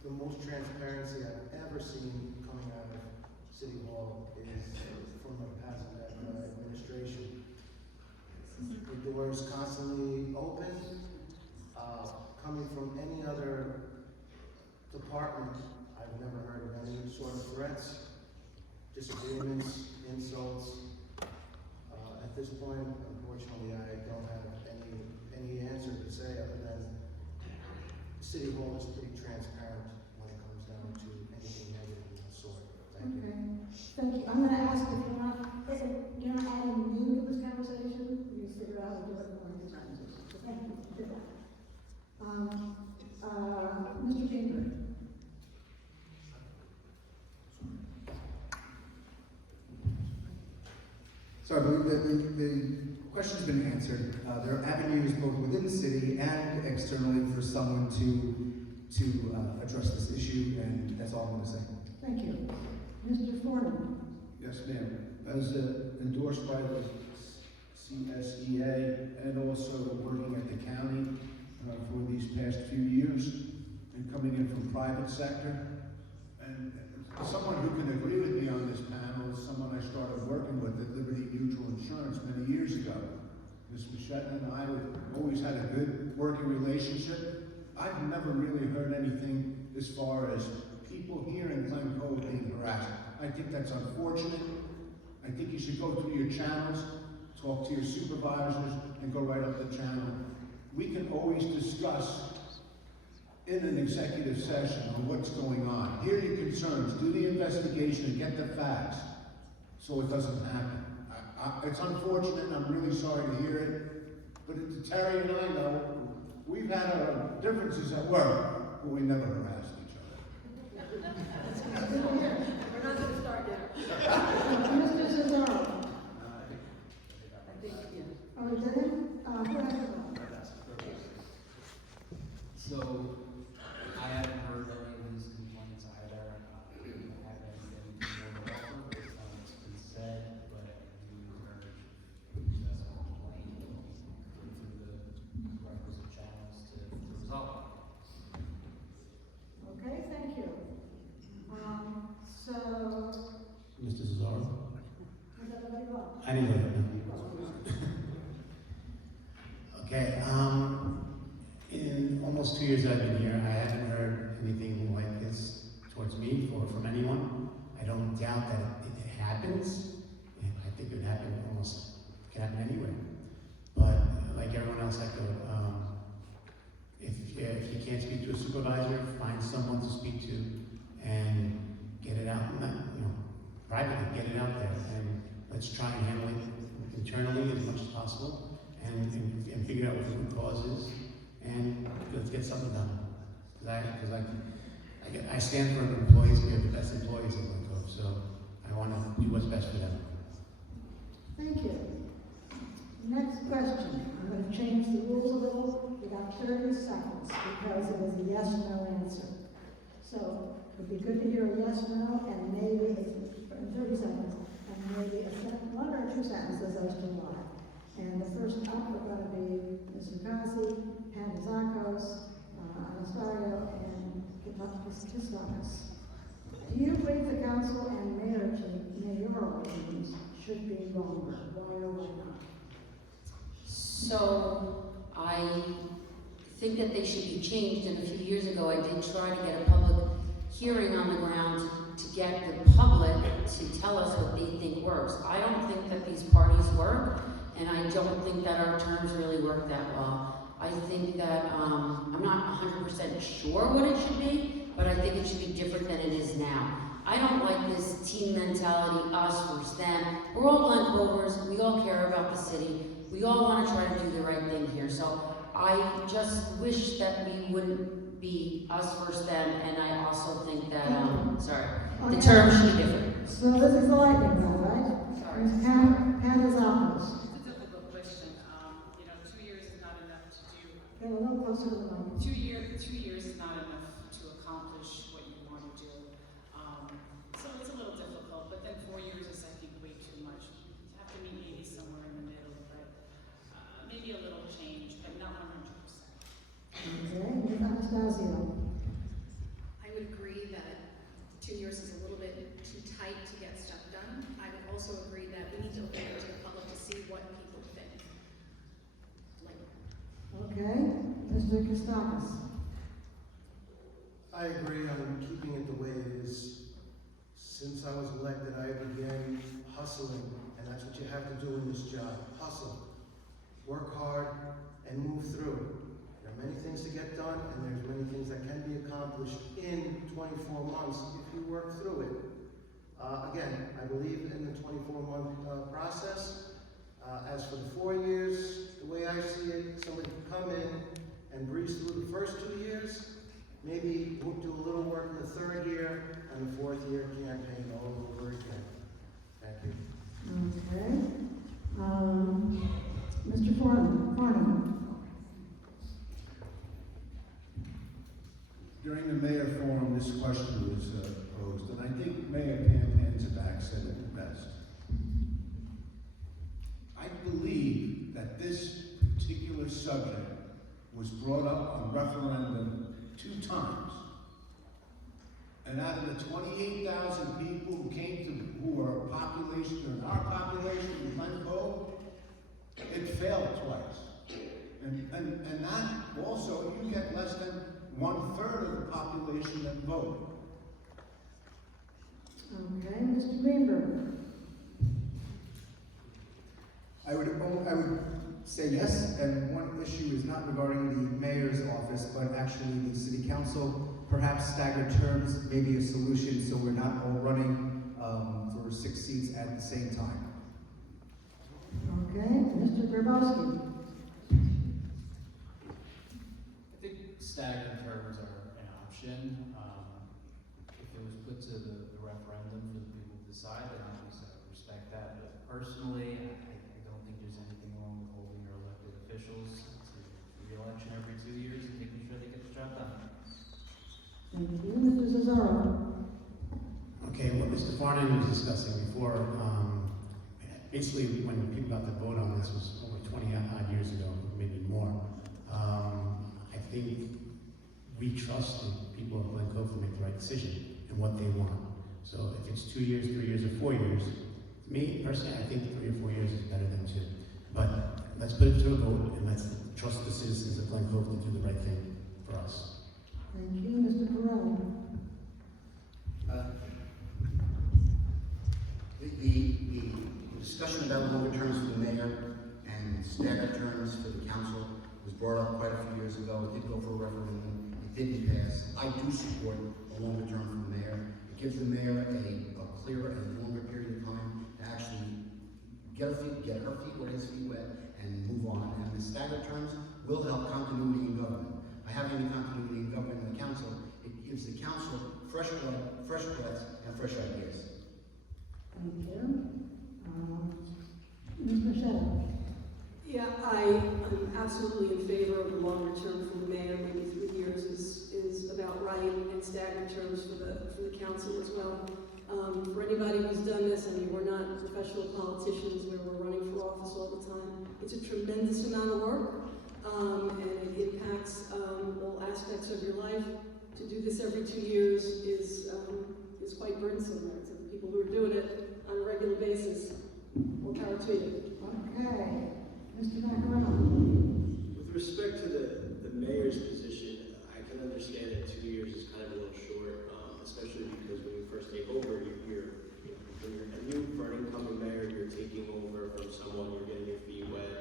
the most transparency I've ever seen coming out of City Hall is from the Pantazakos administration. The door is constantly open. Coming from any other department, I've never heard of any sort of threats, disagreements, insults. At this point, unfortunately, I don't have any answer to say other than City Hall is pretty transparent when it comes down to anything negative of that sort. Thank you. Okay, thank you. I'm gonna ask if you're not adding new to this conversation, you figure out how to do it more in time. So thank you for that. Mr. Greenberg. So I believe that the question's been answered. There are avenues both within the city and externally for someone to address this issue, and that's all I'm going to say. Thank you. Mr. Farnan. Yes, ma'am. As endorsed by the CSEA and also working at the county for these past few years and coming in from private sector, and someone who can agree with me on this panel is someone I started working with at Liberty Mutual Insurance many years ago. Ms. Moschetta and I have always had a good working relationship. I've never really heard anything as far as people here in Glen Cove being harassed. I think that's unfortunate. I think you should go through your channels, talk to your supervisors, and go right up the channel. We can always discuss in an executive session on what's going on. Hear your concerns, do the investigation, and get the facts so it doesn't happen. It's unfortunate, and I'm really sorry to hear it, but Terry and I know we've had our differences at work, but we never harassed each other. We're not going to start there. Mr. Zozzaro. I think, yeah. Are we done? So, I haven't heard any of these complaints either. I haven't been more to offer based on what's been said. Okay, in almost 2 years I've been here, I haven't heard anything like this towards me or from anyone. I don't doubt that it happens. I think it would happen it can happen anywhere. But like everyone else echoed, if you can't speak to a supervisor, find someone to speak to and get it out, privately, get it out there. And let's try and handle it internally as much as possible and figure out what the root cause is. And let's get something done. Because I stand for employees. We have the best employees in Glen Cove, so I want to do what's best for them. Thank you. Next question. I'm going to change the rules a little. We got 30 seconds because it was a yes/no answer. So it'd be good to hear a yes/no and maybe in 30 seconds and maybe one or two sentences as to why. And the first up are going to be Ms. Fugazy, Pantazakos, Anastasio, and Ktistakis. Do you believe the council and mayoral teams should be longer? Why or why not? So I think that they should be changed, and a few years ago I did try to get a public hearing on the ground to get the public to tell us what they think works. I don't think that these parties work, and I don't think that our terms really work that well. I think that, I'm not 100% sure what it should be, but I think it should be different than it is now. I don't like this team mentality, us versus them. We're all Glen Covers, we all care about the city, we all want to try to do the right thing here. So I just wish that we wouldn't be us versus them, and I also think that, the terms should be different. So this is the lightning round, right? Sorry. Ms. Pantazakos. It's a difficult question. 2 years is not enough to do. Get a little closer to the mic. 2 years is not enough to accomplish what you want to do. So it's a little difficult, but then 4 years is, I think, way too much. You have to meet maybe somewhere in the middle, but maybe a little change, but not 100%. Okay, Ms. Anastasio. I would agree that 2 years is a little bit too tight to get stuff done. I would also agree that we need to open it to the public to see what people think. Okay, Mr. Ktistakis. I agree on keeping it the way it is. Since I was elected, I began hustling, and that's what you have to do in this job. Hustle. Work hard and move through. There are many things to get done, and there's many things that can be accomplished in 24 months if you work through it. Again, I believe in the 24-month process. As for the 4 years, the way I see it, somebody can come in and breeze through the first 2 years, maybe we'll do a little work in the third year, and the fourth year campaign all over again. Thank you. Okay. Mr. Farnan. During the mayor forum, this question was posed, and I think Mayor Pantazakos said it the best. I believe that this particular subject was brought up on referendum 2 times. And out of the 28,000 people who are population, in our population in Glen Cove, it failed twice. And that also, you get less than 1/3 of the population that voted. Okay, Mr. Greenberg. I would say yes, and one issue is not regarding the mayor's office, but actually the city council. Perhaps staggered terms may be a solution, so we're not all running for 6 seats at the same time. Okay, Mr. Grabowski. I think staggered terms are an option. If it was put to the referendum for the people to decide, then obviously I would respect that. But personally, I don't think there's anything wrong with holding your elected officials to re-election every 2 years and making sure they get the job done. Thank you, Mr. Zozzaro. Okay, what Mr. Farnan was discussing before, basically when people got to vote on this was over 20 odd years ago, maybe more. I think we trust the people of Glen Cove to make the right decision and what they want. So if it's 2 years, 3 years, or 4 years, me personally, I think 3 or 4 years is better than 2. But let's put it to a vote and let's trust the citizens of Glen Cove to do the right thing for us. Thank you, Mr. Perrone. The discussion about longer terms for the mayor and staggered terms for the council was brought up quite a few years ago. It did go for a referendum. It didn't pass. I do support a longer term for the mayor. It gives the mayor a clearer and longer period of time to actually get her feet wet, his feet wet, and move on. And the staggered terms will help continuity in government. By having the continuity in government and the council, it gives the council fresh blood, fresh breaths, and fresh ideas. Thank you. Ms. Moschetta. Yeah, I'm absolutely in favor of the longer term for the mayor. Maybe 3 years is about right, and staggered terms for the council as well. For anybody who's done this, I mean, we're not professional politicians where we're running for office all the time. It's a tremendous amount of work, and it impacts all aspects of your life. To do this every 2 years is quite burdensome to the people who are doing it on a regular basis. More power to you. Okay. Mr. Maccarone. With respect to the mayor's position, I can understand that 2 years is kind of a little short, especially because when you first take over, when you're a new for an incoming mayor, you're taking over from someone, you're getting your feet wet,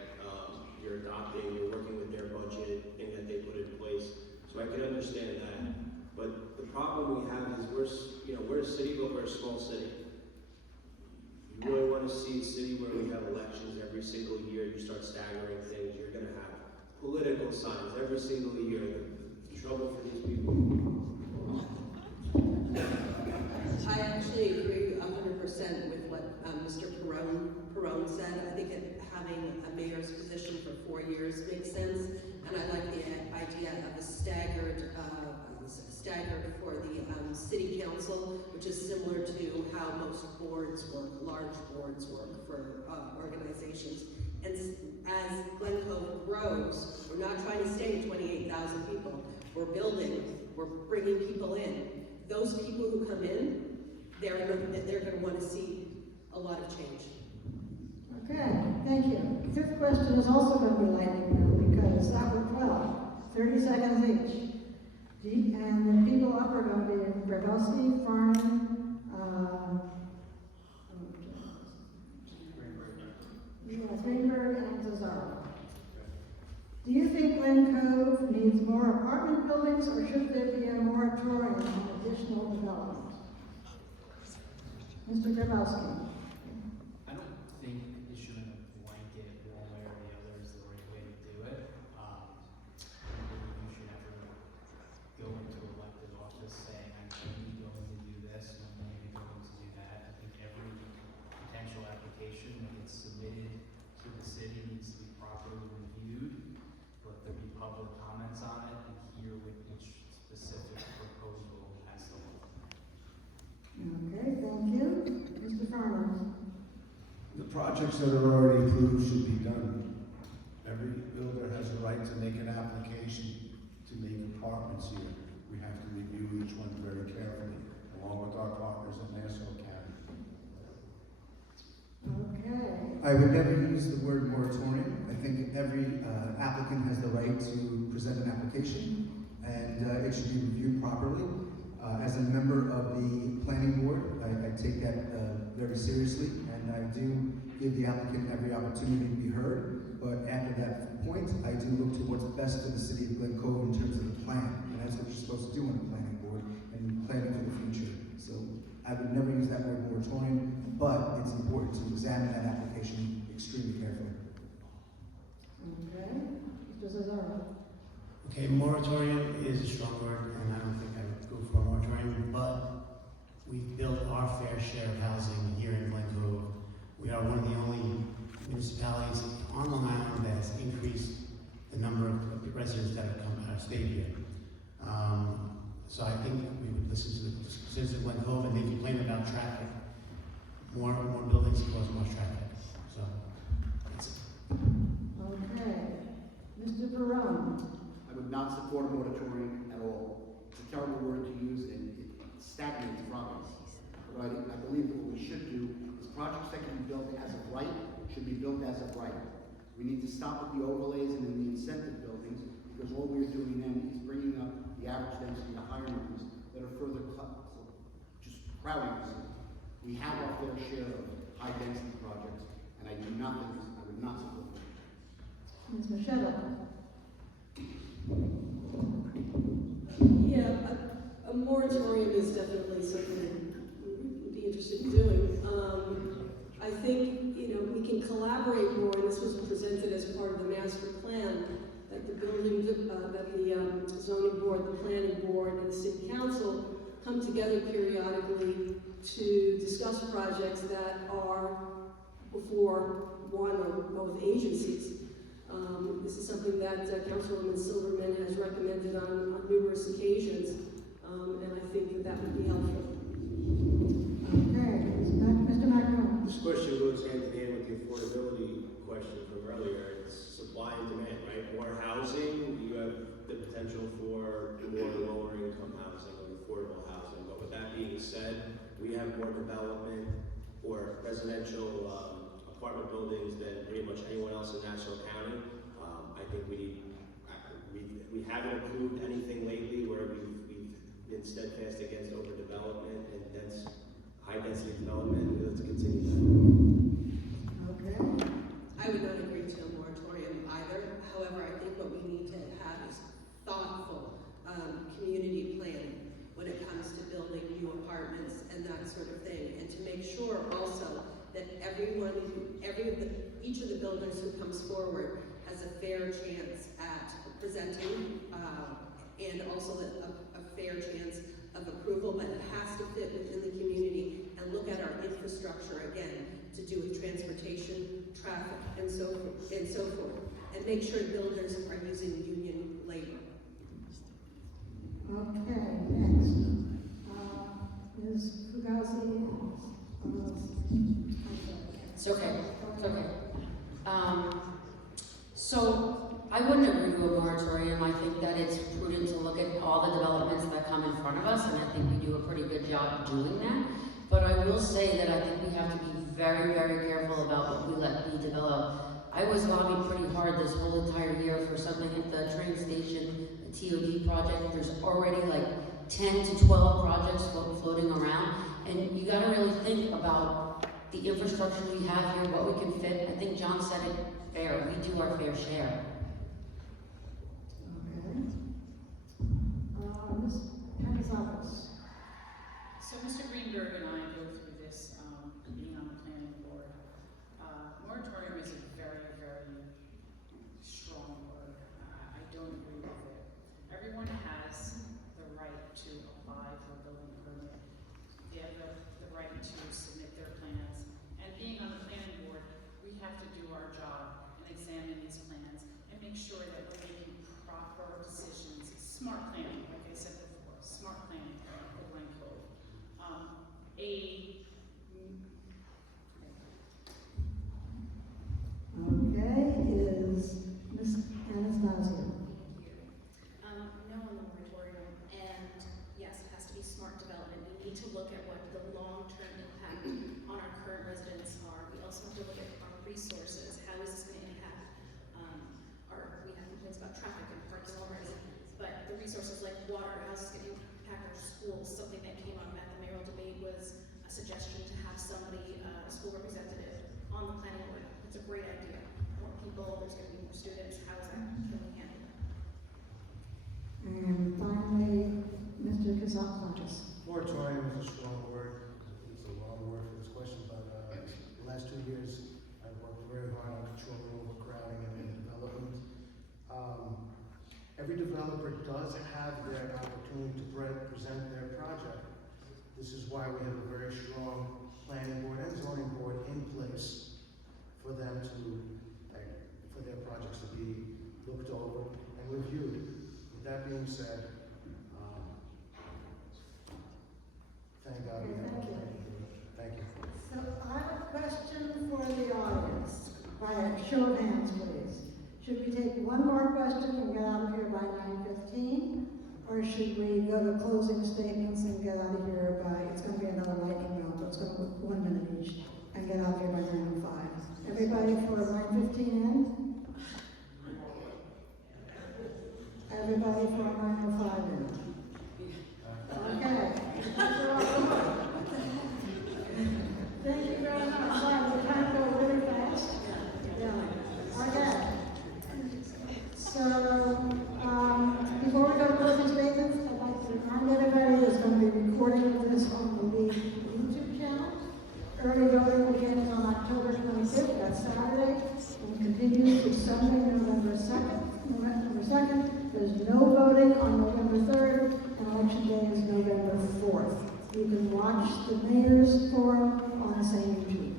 you're adopting, you're working with their budget, thing that they put in place. So I can understand that. But the problem we have is we're a city, but we're a small city. You really want to see a city where we have elections every single year, you start staggering things, you're going to have political signs every single year. The trouble for these people. I actually agree 100% with what Mr. Perrone said. I think having a mayor's position for 4 years makes sense, and I like the idea of a staggered for the city council, which is similar to how most boards work, large boards work for organizations. And as Glen Cove grows, we're not trying to stay at 28,000 people. We're building, we're bringing people in. Those people who come in, they're going to want to see a lot of change. Okay, thank you. The fifth question is also going to be lightning round because that was 12, 30 seconds each. And the people up are going to be Grabowski, Farnan, Greenberg, and Zozzaro. Do you think Glen Cove needs more apartment buildings, or should there be a moratorium on additional development? Mr. Grabowski. I don't think issuing a blanket one way or the other is the right way to do it. I don't believe you should ever go into elected office saying, I'm only going to do this, and I'm only going to do that. I think every potential application that gets submitted to the city needs to be properly reviewed, let there be public comments on it, and hear what each specific proposal has to look like. Okay, thank you. Mr. Farnan. The projects that are already approved should be done. Every builder has a right to make an application to make apartments here. We have to review each one very carefully, along with our partners in Nassau County. Okay. I would never use the word moratorium. I think every applicant has the right to present an application, and it should be reviewed properly. As a member of the planning board, I take that very seriously, and I do give the applicant every opportunity to be heard. But after that point, I do look to what's best for the city of Glen Cove in terms of the plan, and that's what you're supposed to do on the planning board and planning for the future. So I would never use that word moratorium, but it's important to examine that application extremely carefully. Okay. Mr. Zozzaro. Okay, moratorium is a strong word, and I don't think I would go for a moratorium, but we've built our fair share of housing here in Glen Cove. We are one of the only municipalities on Long Island that has increased the number of residents that have stayed here. So I think we would listen to the citizens of Glen Cove, and they complain about traffic. More buildings cause more traffic. So that's it. Okay. Mr. Perrone. I would not support a moratorium at all. It's a terrible word to use, and it stagnates progress. But I believe what we should do is projects that can be built as of right should be built as of right. We need to stop at the overlays and in the incentive buildings, because all we're doing then is bringing up the average density to higher numbers that are further just crowding the city. We have our fair share of high-density projects, and I would not support them. Ms. Moschetta. Yeah, a moratorium is definitely something we'd be interested in doing. I think, we can collaborate more, and this was presented as part of the master plan, that the zoning board, the planning board, and the city council come together periodically to discuss projects that are before one or both agencies. This is something that Councilwoman Silverman has recommended on numerous occasions, and I think that would be helpful. Okay, Mr. Maccarone. This question goes hand in hand with the affordability question from earlier. It's supply and demand, right? More housing, you have the potential for more lower income housing or affordable housing. But with that being said, we have more development or residential apartment buildings than pretty much anyone else in Nassau County. I think we haven't approved anything lately where we've been steadfast against overdevelopment and high density development. Let's continue that. Okay. I would not agree to a moratorium either. However, I think what we need to have is thoughtful community planning when it comes to building new apartments and that sort of thing, and to make sure also that each of the builders who comes forward has a fair chance at presenting, and also a fair chance of approval, but it has to fit within the community, and look at our infrastructure again to do with transportation, traffic, and so forth, and make sure builders are using union labor. Okay, next. Ms. Fugazy. It's okay. So I wouldn't agree to a moratorium. I think that it's prudent to look at all the developments that come in front of us, and I think we do a pretty good job doing that. But I will say that I think we have to be very, very careful about what we let be developed. I was lobbying pretty hard this whole entire year for something at the train station, a TOD project. There's already like 10 to 12 projects floating around, and you gotta really think about the infrastructure we have here, what we can fit. I think John said it fair. We do our fair share. Okay. Ms. Pantazakos. So Mr. Greenberg and I go through this being on the planning board. Moratorium is a very, very strong word. I don't agree with it. Everyone has the right to apply for a building permit. They have the right to submit their plans. And being on the planning board, we have to do our job and examine these plans and make sure that we're making proper decisions. Smart planning, like I said before, smart planning for Glen Cove. Okay, is Ms. Anastasio. No on the moratorium, and yes, it has to be smart development. We need to look at what the long-term impact on our current residents are. We also have to look at our resources. How is this going to impact we have complaints about traffic and parking already, but the resources like water, how is this going to impact our schools? Something that came up at the mayoral debate was a suggestion to have somebody, a school representative, on the planning board. It's a great idea. More people, there's going to be more students. How is that going to handle it? And finally, Mr. Ktistakis. Moratorium is a strong word. It's a long word for this question, but the last 2 years I've worked very hard on controlling overcrowding and development. Every developer does have their opportunity to present their project. This is why we have a very strong planning board and zoning board in place for them for their projects to be looked over and reviewed. With that being said, thank God we have a planning board. Thank you. So I have a question for the audience. By a show of hands, please. Should we take one more question and get out of here by 9:15? Or should we go to closing statements and get out of here by, it's going to be another lightning round, but it's going to be 1 minute each, and get out of here by 9:05. Everybody for 9:15 end? everybody for our 905 minute? Okay. Thank you very much. Sorry, we kind of go really fast. Yeah. Okay. So, before we go to closing statements, I'd like to remind everybody there's going to be recording of this on the League YouTube channel. Early voting begins on October 25th, that's Saturday, and continues through Sunday, November 2nd. There's no voting on November 3rd, and election day is November 4th. You can watch the mayor's forum on the same YouTube.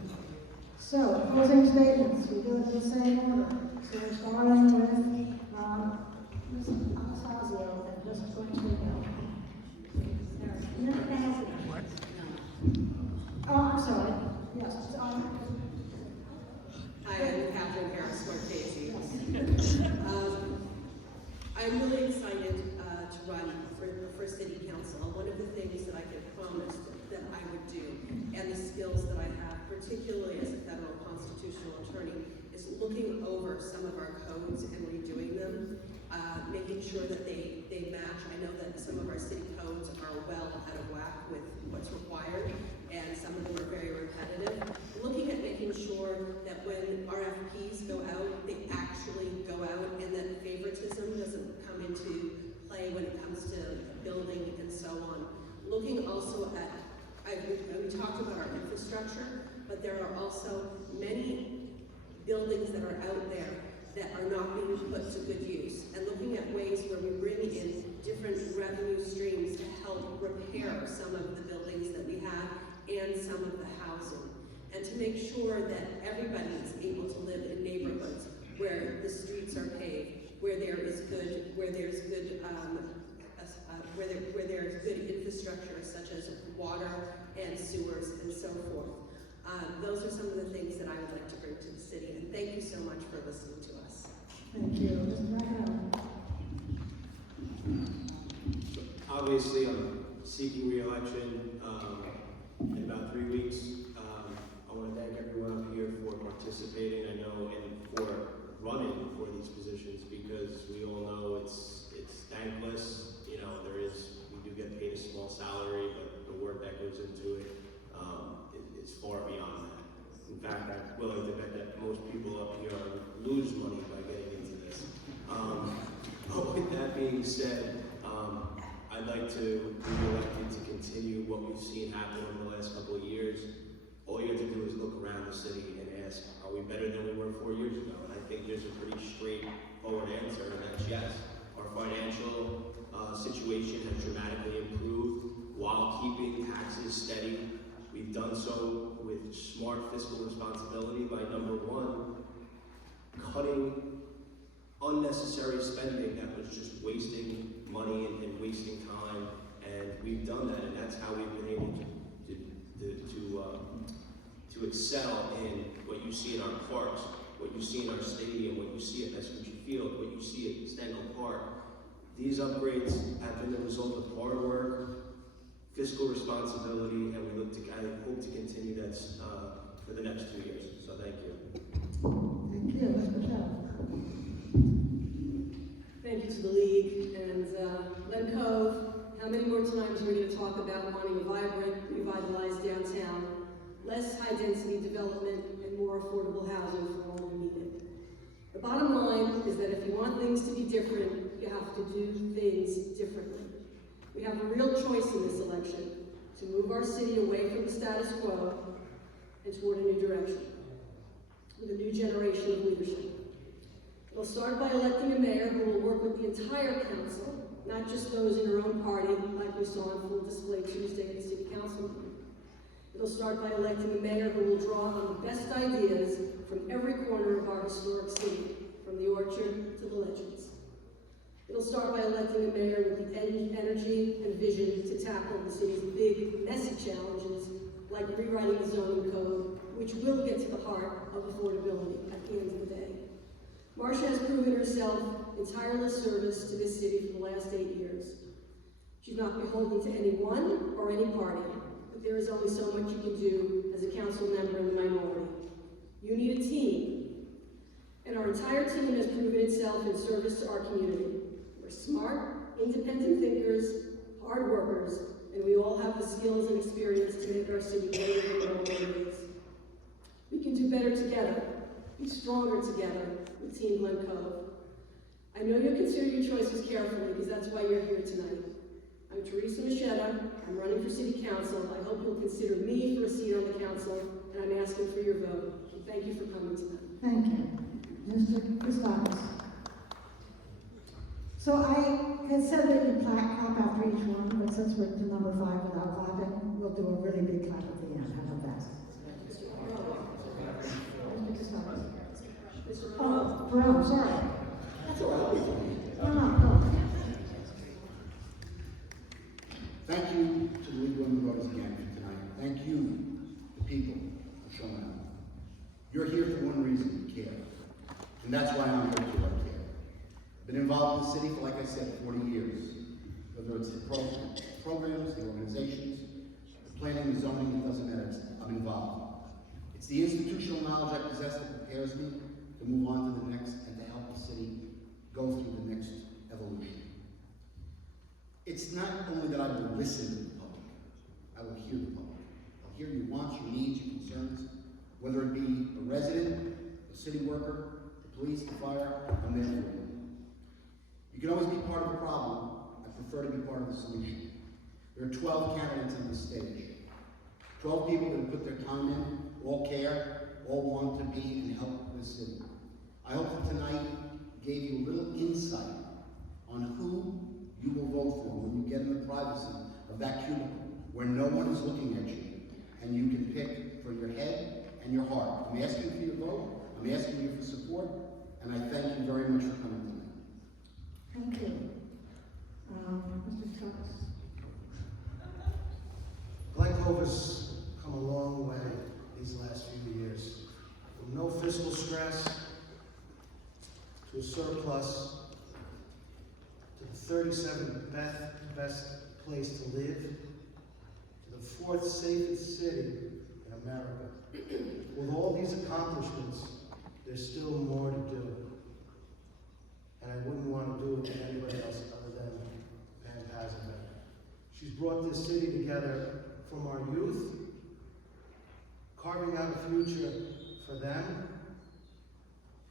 So, closing statements, we do it in the same order. So we're starting with Ms. Anastasio and just going to go. Oh, I'm sorry. Yes. Hi, I'm Cathryn Harris-Marchesi. I'm really excited to run for City Council. One of the things that I can promise that I would do, and the skills that I have, particularly as a federal constitutional attorney, is looking over some of our codes and redoing them, making sure that they match. I know that some of our city codes are well out of whack with what's required, and some of them are very repetitive. Looking at making sure that when RFPs go out, they actually go out, and that favoritism doesn't come into play when it comes to building and so on. Looking also at, we talked about our infrastructure, but there are also many buildings that are out there that are not being put to good use, and looking at ways where we bring in different revenue streams to help repair some of the buildings that we have and some of the housing, and to make sure that everybody is able to live in neighborhoods where the streets are paved, where there is good, where there's good infrastructure such as water and sewers and so forth. Those are some of the things that I would like to bring to the city, and thank you so much for listening to us. Thank you. Mr. Maccarone. Obviously, I'm seeking re-election in about 3 weeks. I want to thank everyone up here for participating, I know, and for running for these positions, because we all know it's thankless. You know, we do get paid a small salary, but the work that goes into it is far beyond that. In fact, I'm willing to bet that most people up here lose money by getting into this. But with that being said, I'd like to be elected to continue what we've seen happen over the last couple of years. All you have to do is look around the city and ask, are we better than we were 4 years ago? And I think there's a pretty straightforward answer, and that's yes. Our financial situation has dramatically improved while keeping taxes steady. We've done so with smart fiscal responsibility by, number one, cutting unnecessary spending that was just wasting money and wasting time, and we've done that, and that's how we've been able to excel in what you see in our parks, what you see in our stadium, what you see at Vespucci Field, what you see at Stengel Park. These upgrades have been the result of hard work, fiscal responsibility, and I hope to continue that for the next 2 years. So thank you. Thank you. Moschetta. Thank you to the League, and Glen Cove, how many more times are we going to talk about wanting a vibrant, revitalized downtown, less high-density development, and more affordable housing for all who need it? The bottom line is that if you want things to be different, you have to do things differently. We have a real choice in this election to move our city away from the status quo and toward a new direction, with a new generation of leadership. We'll start by electing a mayor who will work with the entire council, not just those in her own party, like we saw on full display Tuesday at the City Council meeting. It'll start by electing a mayor who will draw on the best ideas from every corner of our historic city, from the Orchard to the Legends. It'll start by electing a mayor with the energy and vision to tackle the city's big, messy challenges, like rewriting the zoning code, which will get to the heart of affordability at the end of the day. Marcia has proven herself in tireless service to this city for the last 8 years. She's not beholden to anyone or any party, but there is only so much you can do as a council member in the minority. You need a team, and our entire team has proven itself in service to our community. We're smart, independent thinkers, hard workers, and we all have the skills and experience to make our city better than it already is. We can do better together, be stronger together with Team Glen Cove. I know you'll consider your choices carefully because that's why you're here tonight. I'm Theresa Moschetta. I'm running for City Council. I hope you'll consider me for a seat on the council, and I'm asking for your vote. Thank you for coming tonight. Thank you. Mr. Ktistakis. So I had said that you clap after each one, but since we're to number 5 without clapping, we'll do a really big clap at the end. How about that? Mr. Ktistakis. Oh, Perrone, sorry. That's all right. No. Thank you to the League of Women Voters again for tonight. Thank you, the people, for showing up. You're here for one reason, you care. And that's why I'm here too, I care. Been involved in the city for, like I said, 40 years. Whether it's the programs, the organizations, the planning, the zoning, it doesn't matter, I'm involved. It's the institutional knowledge I possess that prepares me to move on to the next and to help the city go through the next evolution. It's not only that I will listen to the public, I will hear the public. I'll hear your wants, your needs, your concerns, whether it be a resident, a city worker, the police, the fire, I'm there for you. You can always be part of the problem. I prefer to be part of the solution. There are 12 candidates on this stage. 12 people that have put their time in, all care, all want to be and help the city. I hope that tonight gave you a little insight on who you will vote for when you get in the privacy of that cubicle where no one is looking at you and you can pick for your head and your heart. I'm asking for your vote. I'm asking you for support, and I thank you very much for coming tonight. Thank you. Mr. Ktistakis. Glen Cove has come a long way these last few years. From no fiscal stress to a surplus to the 37th best place to live to the 4th safest city in America. With all these accomplishments, there's still more to do. And I wouldn't want to do it with anybody else other than Pantazakos. She's brought this city together from our youth, carving out a future for them,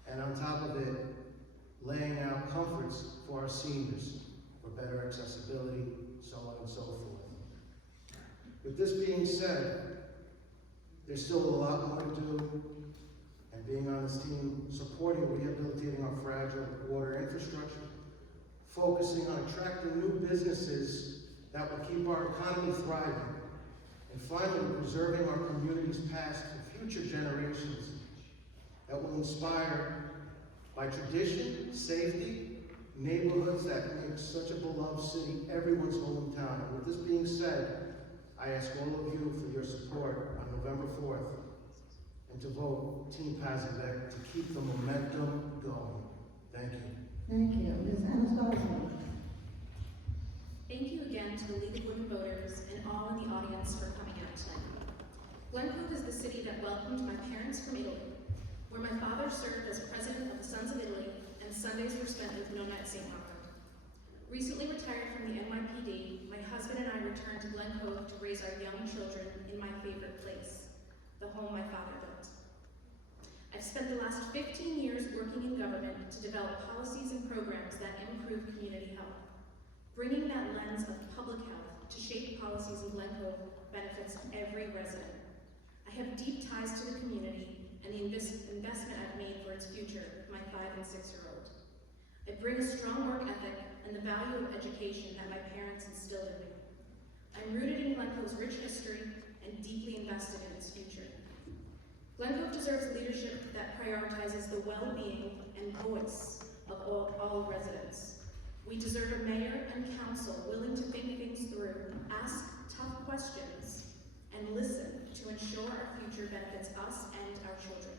and on top of it, laying out comforts for our seniors, for better accessibility, so on and so forth. With this being said, there's still a lot more to do, and being on this team, supporting rehabilitating our fragile water infrastructure, focusing on attracting new businesses that will keep our economy thriving, and finally preserving our community's past for future generations that will inspire by tradition, safety, neighborhoods that make such a beloved city everyone's hometown. And with this being said, I ask all of you for your support on November 4th and to vote Team Pantazakos to keep the momentum going. Thank you. Thank you. Ms. Anastasio. Thank you again to the League of Women Voters and all in the audience for coming out tonight. Glen Cove is the city that welcomed my parents from Italy, where my father served as president of the Sons of Italy, and Sundays were spent with Nonna at St. Martin. Recently retired from the NYPD, my husband and I returned to Glen Cove to raise our young children in my favorite place, the home my father built. I've spent the last 15 years working in government to develop policies and programs that improve community health. Bringing that lens of public health to shape policies in Glen Cove benefits every resident. I have deep ties to the community and the investment I've made for its future, my 5- and 6-year-old. I bring a strong work ethic and the value of education that my parents instilled in me. I'm rooted in Glen Cove's rich history and deeply invested in its future. Glen Cove deserves leadership that prioritizes the well-being and voice of all residents. We deserve a mayor and council willing to think things through, ask tough questions, and listen to ensure our future benefits us and our children.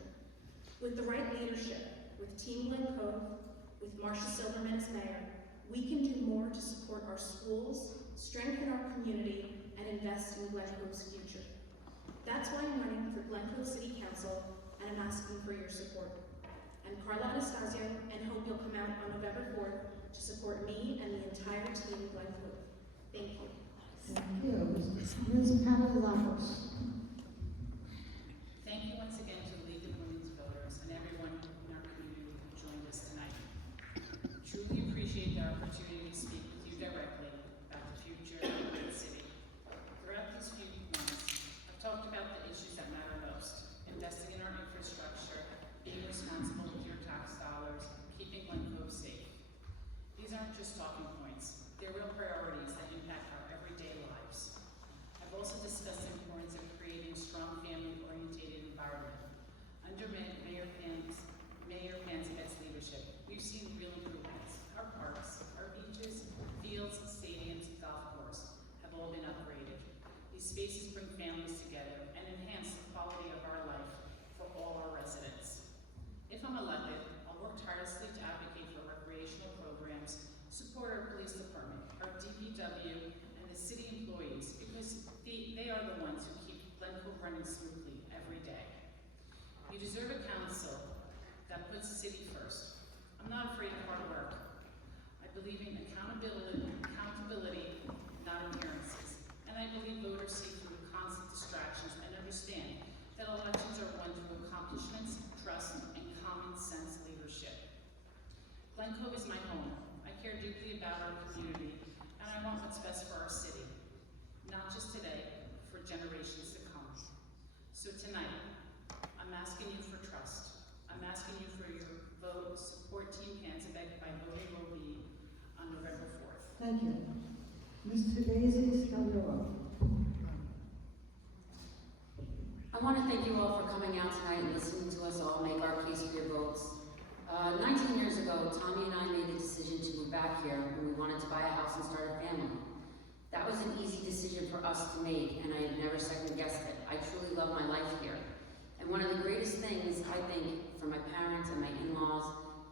With the right leadership, with Team Glen Cove, with Marcia Silverman as mayor, we can do more to support our schools, strengthen our community, and invest in Glen Cove's future. That's why I'm running for Glen Cove City Council, and I'm asking for your support. I'm Carla Anastasio, and hope you'll come out on November 4th to support me and Team Glen Cove. Thank you. Thank you. Ms. Pantazakos. Thank you once again to the League of Women's Voters and everyone in our community who joined us tonight. Truly appreciate the opportunity to speak with you directly about the future of the city. Throughout these few months, I've talked about the issues that matter most: investing in our infrastructure, being responsible with your tax dollars, keeping Glen Cove safe. These aren't just talking points. They're real priorities that impact our everyday lives. I've also discussed the importance of creating a strong family-oriented environment. Under Mayor Pantazakos' leadership, we've seen real improvements. Our parks, our beaches, fields, stadiums, golf course have all been upgraded. These spaces bring families together and enhance the quality of our life for all our residents. If I'm elected, I'll work tirelessly to advocate for recreational programs, support our police department, our DPW, and the city employees, because they are the ones who keep Glen Cove running smoothly every day. You deserve a council that puts the city first. I'm not afraid of hard work. I believe in accountability, not appearances. And I believe voters see through constant distractions and understand that elections are won through accomplishments, trust, and common sense leadership. Glen Cove is my home. I care deeply about our community, and I want what's best for our city. Not just today, for generations to come. So tonight, I'm asking you for trust. I'm asking you for your vote. Support Team Pantazakos by voting OB on November 4th. Thank you. Ms. Fugazy-Scagliola. I want to thank you all for coming out tonight and listening to us all make our case for your votes. 19 years ago, Tommy and I made the decision to move back here when we wanted to buy a house and start a family. That was an easy decision for us to make, and I have never second-guessed it. I truly love my life here. And one of the greatest things, I think, for my parents and my in-laws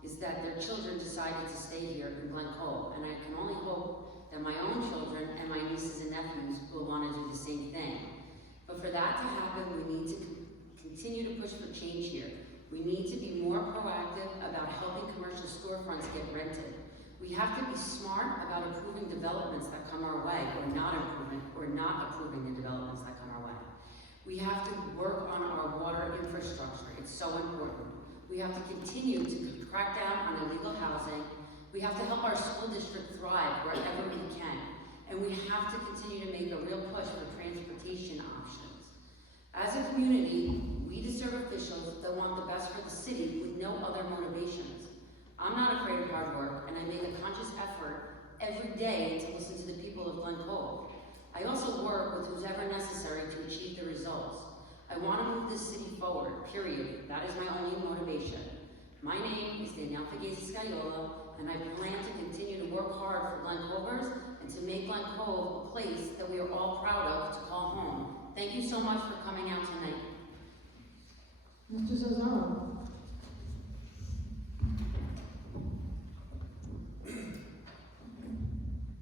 is that their children decided to stay here in Glen Cove. And I can only hope that my own children and my nieces and nephews will want to do the same thing. But for that to happen, we need to continue to push for change here. We need to be more proactive about helping commercial storefronts get rented. We have to be smart about approving developments that come our way, or not approving the developments that come our way. We have to work on our water infrastructure. It's so important. We have to continue to crack down on illegal housing. We have to help our school district thrive wherever we can. And we have to continue to make a real push for transportation options. As a community, we deserve officials that want the best for the city with no other motivations. I'm not afraid of hard work, and I make a conscious effort every day to listen to the people of Glen Cove. I also work with who's ever necessary to achieve the results. I want to move this city forward, period. That is my only motivation. My name is Danielle Fugazy-Scagliola, and I plan to continue to work hard for Glen Covers and to make Glen Cove a place that we are all proud of to call home. Thank you so much for coming out tonight. Mr. Zozzaro.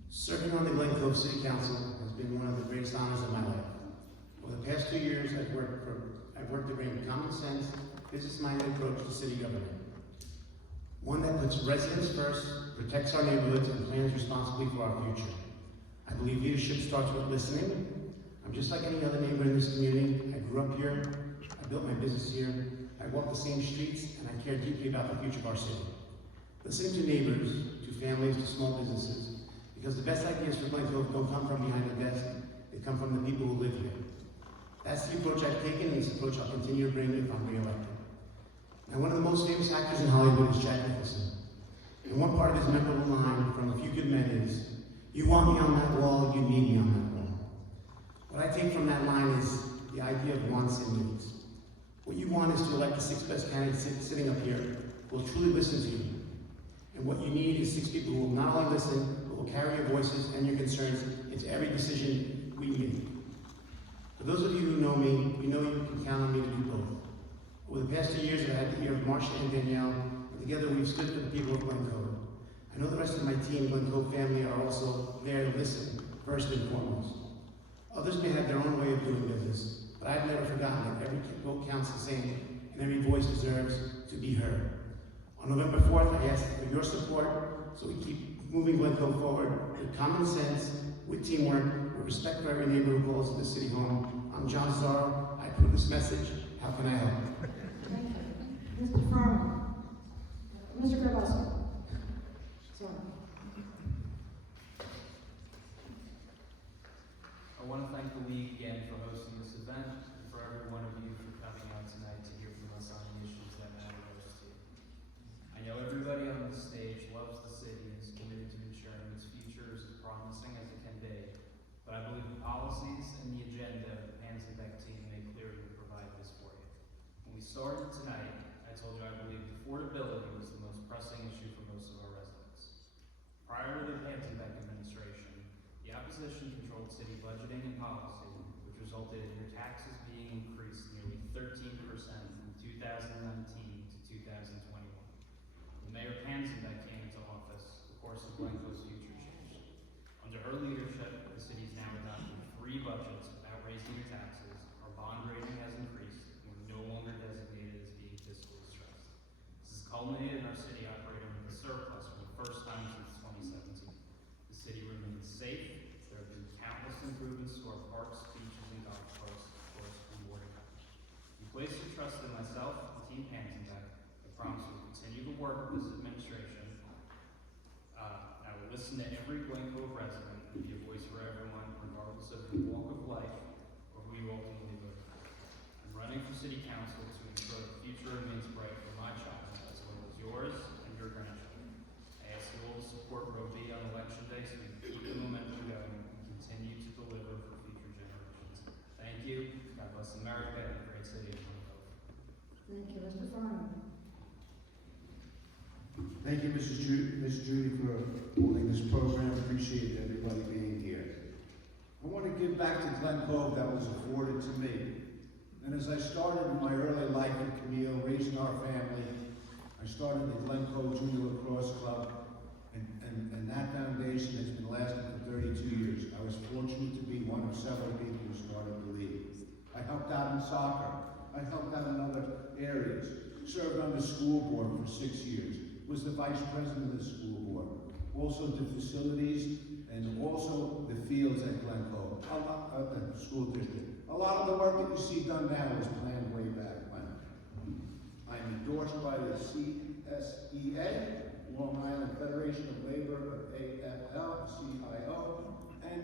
Serving on the Glen Cove City Council has been one of the greatest honors of my life. Over the past 2 years, I've worked to bring common sense, business-minded approach to city government. One that puts residents first, protects our neighborhoods, and plans responsibly for our future. I believe leadership starts with listening. I'm just like any other neighbor in this community. I grew up here, I built my business here, I walk the same streets, and I care deeply about the future of our city. Listening to neighbors, to families, to small businesses, because the best ideas for Glen Cove don't come from behind the desk, they come from the people who live here. That's the approach I've taken, and this approach I'll continue to bring if I'm re-elected. Now, one of the most famous actors in Hollywood is Jack Nicholson. And one part of his memorable line from A Few Good Men is, "You want me on that wall, you need me on that wall." What I take from that line is the idea of wants and needs. What you want is to elect the 6 best candidates sitting up here who will truly listen to you. And what you need is 6 people who will not only listen, but will carry your voices and your concerns into every decision we make. For those of you who know me, you know you can count on me to do both. Over the past 2 years, I've had the ear of Moschetta and Danielle, and together we've stood for the people of Glen Cove. I know the rest of my team, Glen Cove family, are also there to listen, first and foremost. Others may have their own way of doing business, but I've never forgotten that every vote counts the same, and every voice deserves to be heard. On November 4th, I ask for your support so we keep moving Glen Cove forward with common sense, with teamwork, with respect for every neighbor who calls the city home. I'm John Zozzaro. I approve this message. How can I help? Thank you. Mr. Farnan. Mr. Grabowski. Sorry. I want to thank the League again for hosting this event and for every one of you for coming out tonight to hear from us on the issues that matter most to you. I know everybody on this stage loves the city and is committed to ensuring its future is as promising as it can be, but I believe the policies and the agenda of the Pantazakos team make clear we provide this for you. When we started tonight, I told you I believed affordability was the most pressing issue for most of our residents. Prior to the Pantazakos administration, the opposition controlled city budgeting and policy, which resulted in your taxes being increased nearly 13% from 2019 to 2021. When Mayor Pantazakos came into office, the course of Glen Cove's future changed. Under her leadership, the city is now adopting 3 budgets without raising your taxes, our bond rating has increased, and we're no longer designated as being fiscally stressed. This has culminated in our city operating with a surplus for the first time since 2017. The city remains safe. There have been countless improvements to our parks, beaches, and golf courses, and more to come. You place your trust in myself and Team Pantazakos. I promise we'll continue to work with this administration. I will listen to every Glen Cove resident and be a voice for everyone, regardless of your walk of life or who you ultimately vote for. I'm running for city council to ensure the future remains bright for my child, as well as yours and your grandchildren. I ask you all to support Roe v. on election day so we can keep the momentum going and continue to deliver for future generations. Thank you. God bless America and the great city of Glen Cove. Thank you. Mr. Farnan. Thank you, Miss Judy, for holding this program. Appreciate everybody being here. I want to give back to Glen Cove that was afforded to me. And as I started in my early life with Camille, raising our family, I started the Glen Cove Junior Lacrosse Club, and that foundation has been lasting for 32 years. I was fortunate to be one of several people who started the league. I helped out in soccer. I helped out in other areas. Served on the school board for 6 years. Was the vice president of the school board. Also the facilities and also the fields at Glen Cove, the school district. A lot of the work that you see done now was planned way back when. I'm endorsed by the CSEA, Long Island Federation of Labor, AFL-CIO, and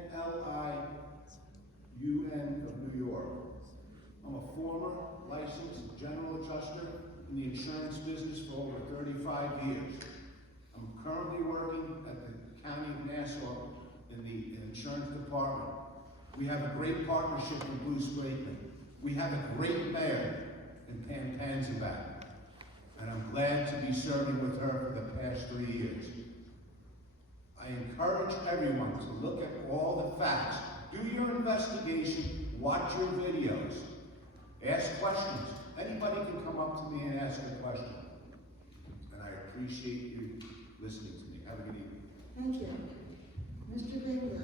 LIUN of New York. I'm a former licensed general adjuster in the insurance business for over 35 years. I'm currently working at the County of Nassau in the insurance department. We have a great partnership with Bruce Braithman. We have a great mayor in Pantazakos, and I'm glad to be serving with her for the past 3 years. I encourage everyone to look at all the facts, do your investigation, watch your videos, ask questions. Anybody can come up to me and ask a question. And I appreciate you listening to me. Have a good evening. Thank you. Mr. Greenberg.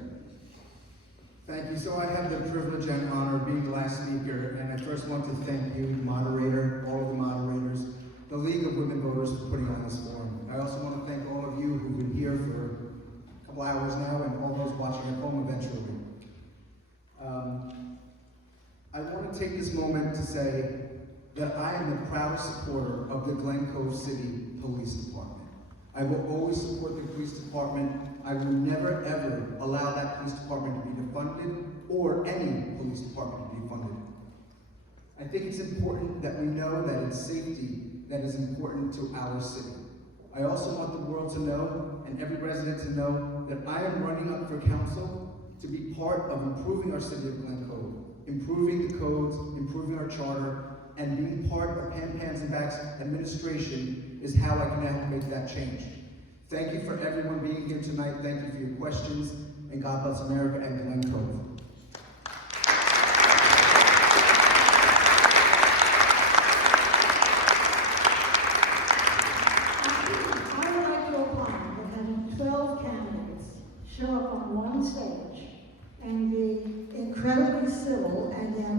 Thank you. So I have the privilege and honor of being the last speaker, and I first want to thank you, the moderator, all of the moderators, the League of Women Voters for putting on this forum. I also want to thank all of you who've been here for a couple hours now, and all those watching at home eventually. I want to take this moment to say that I am the proudest supporter of the Glen Cove City Police Department. I will always support the police department. I will never ever allow that police department to be defunded or any police department to be funded. I think it's important that we know that it's safety that is important to our city. I also want the world to know, and every resident to know, that I am running up for council to be part of improving our city of Glen Cove, improving the codes, improving our charter, and being part of Pantazakos administration is how I can help make that change. Thank you for everyone being here tonight. Thank you for your questions, and God bless America and Glen Cove. I would like to opine that having 12 candidates show up on one stage and be incredibly civil and then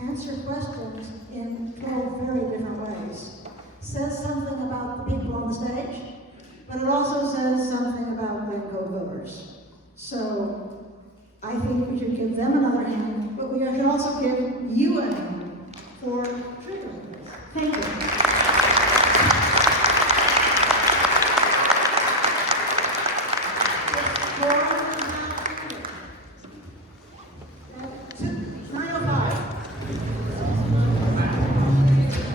answer questions in 12 very different ways says something about the people on the stage, but it also says something about Glen Cove voters. So I think we should give them another hand, but we should also give you a hand for triggering this. Thank you.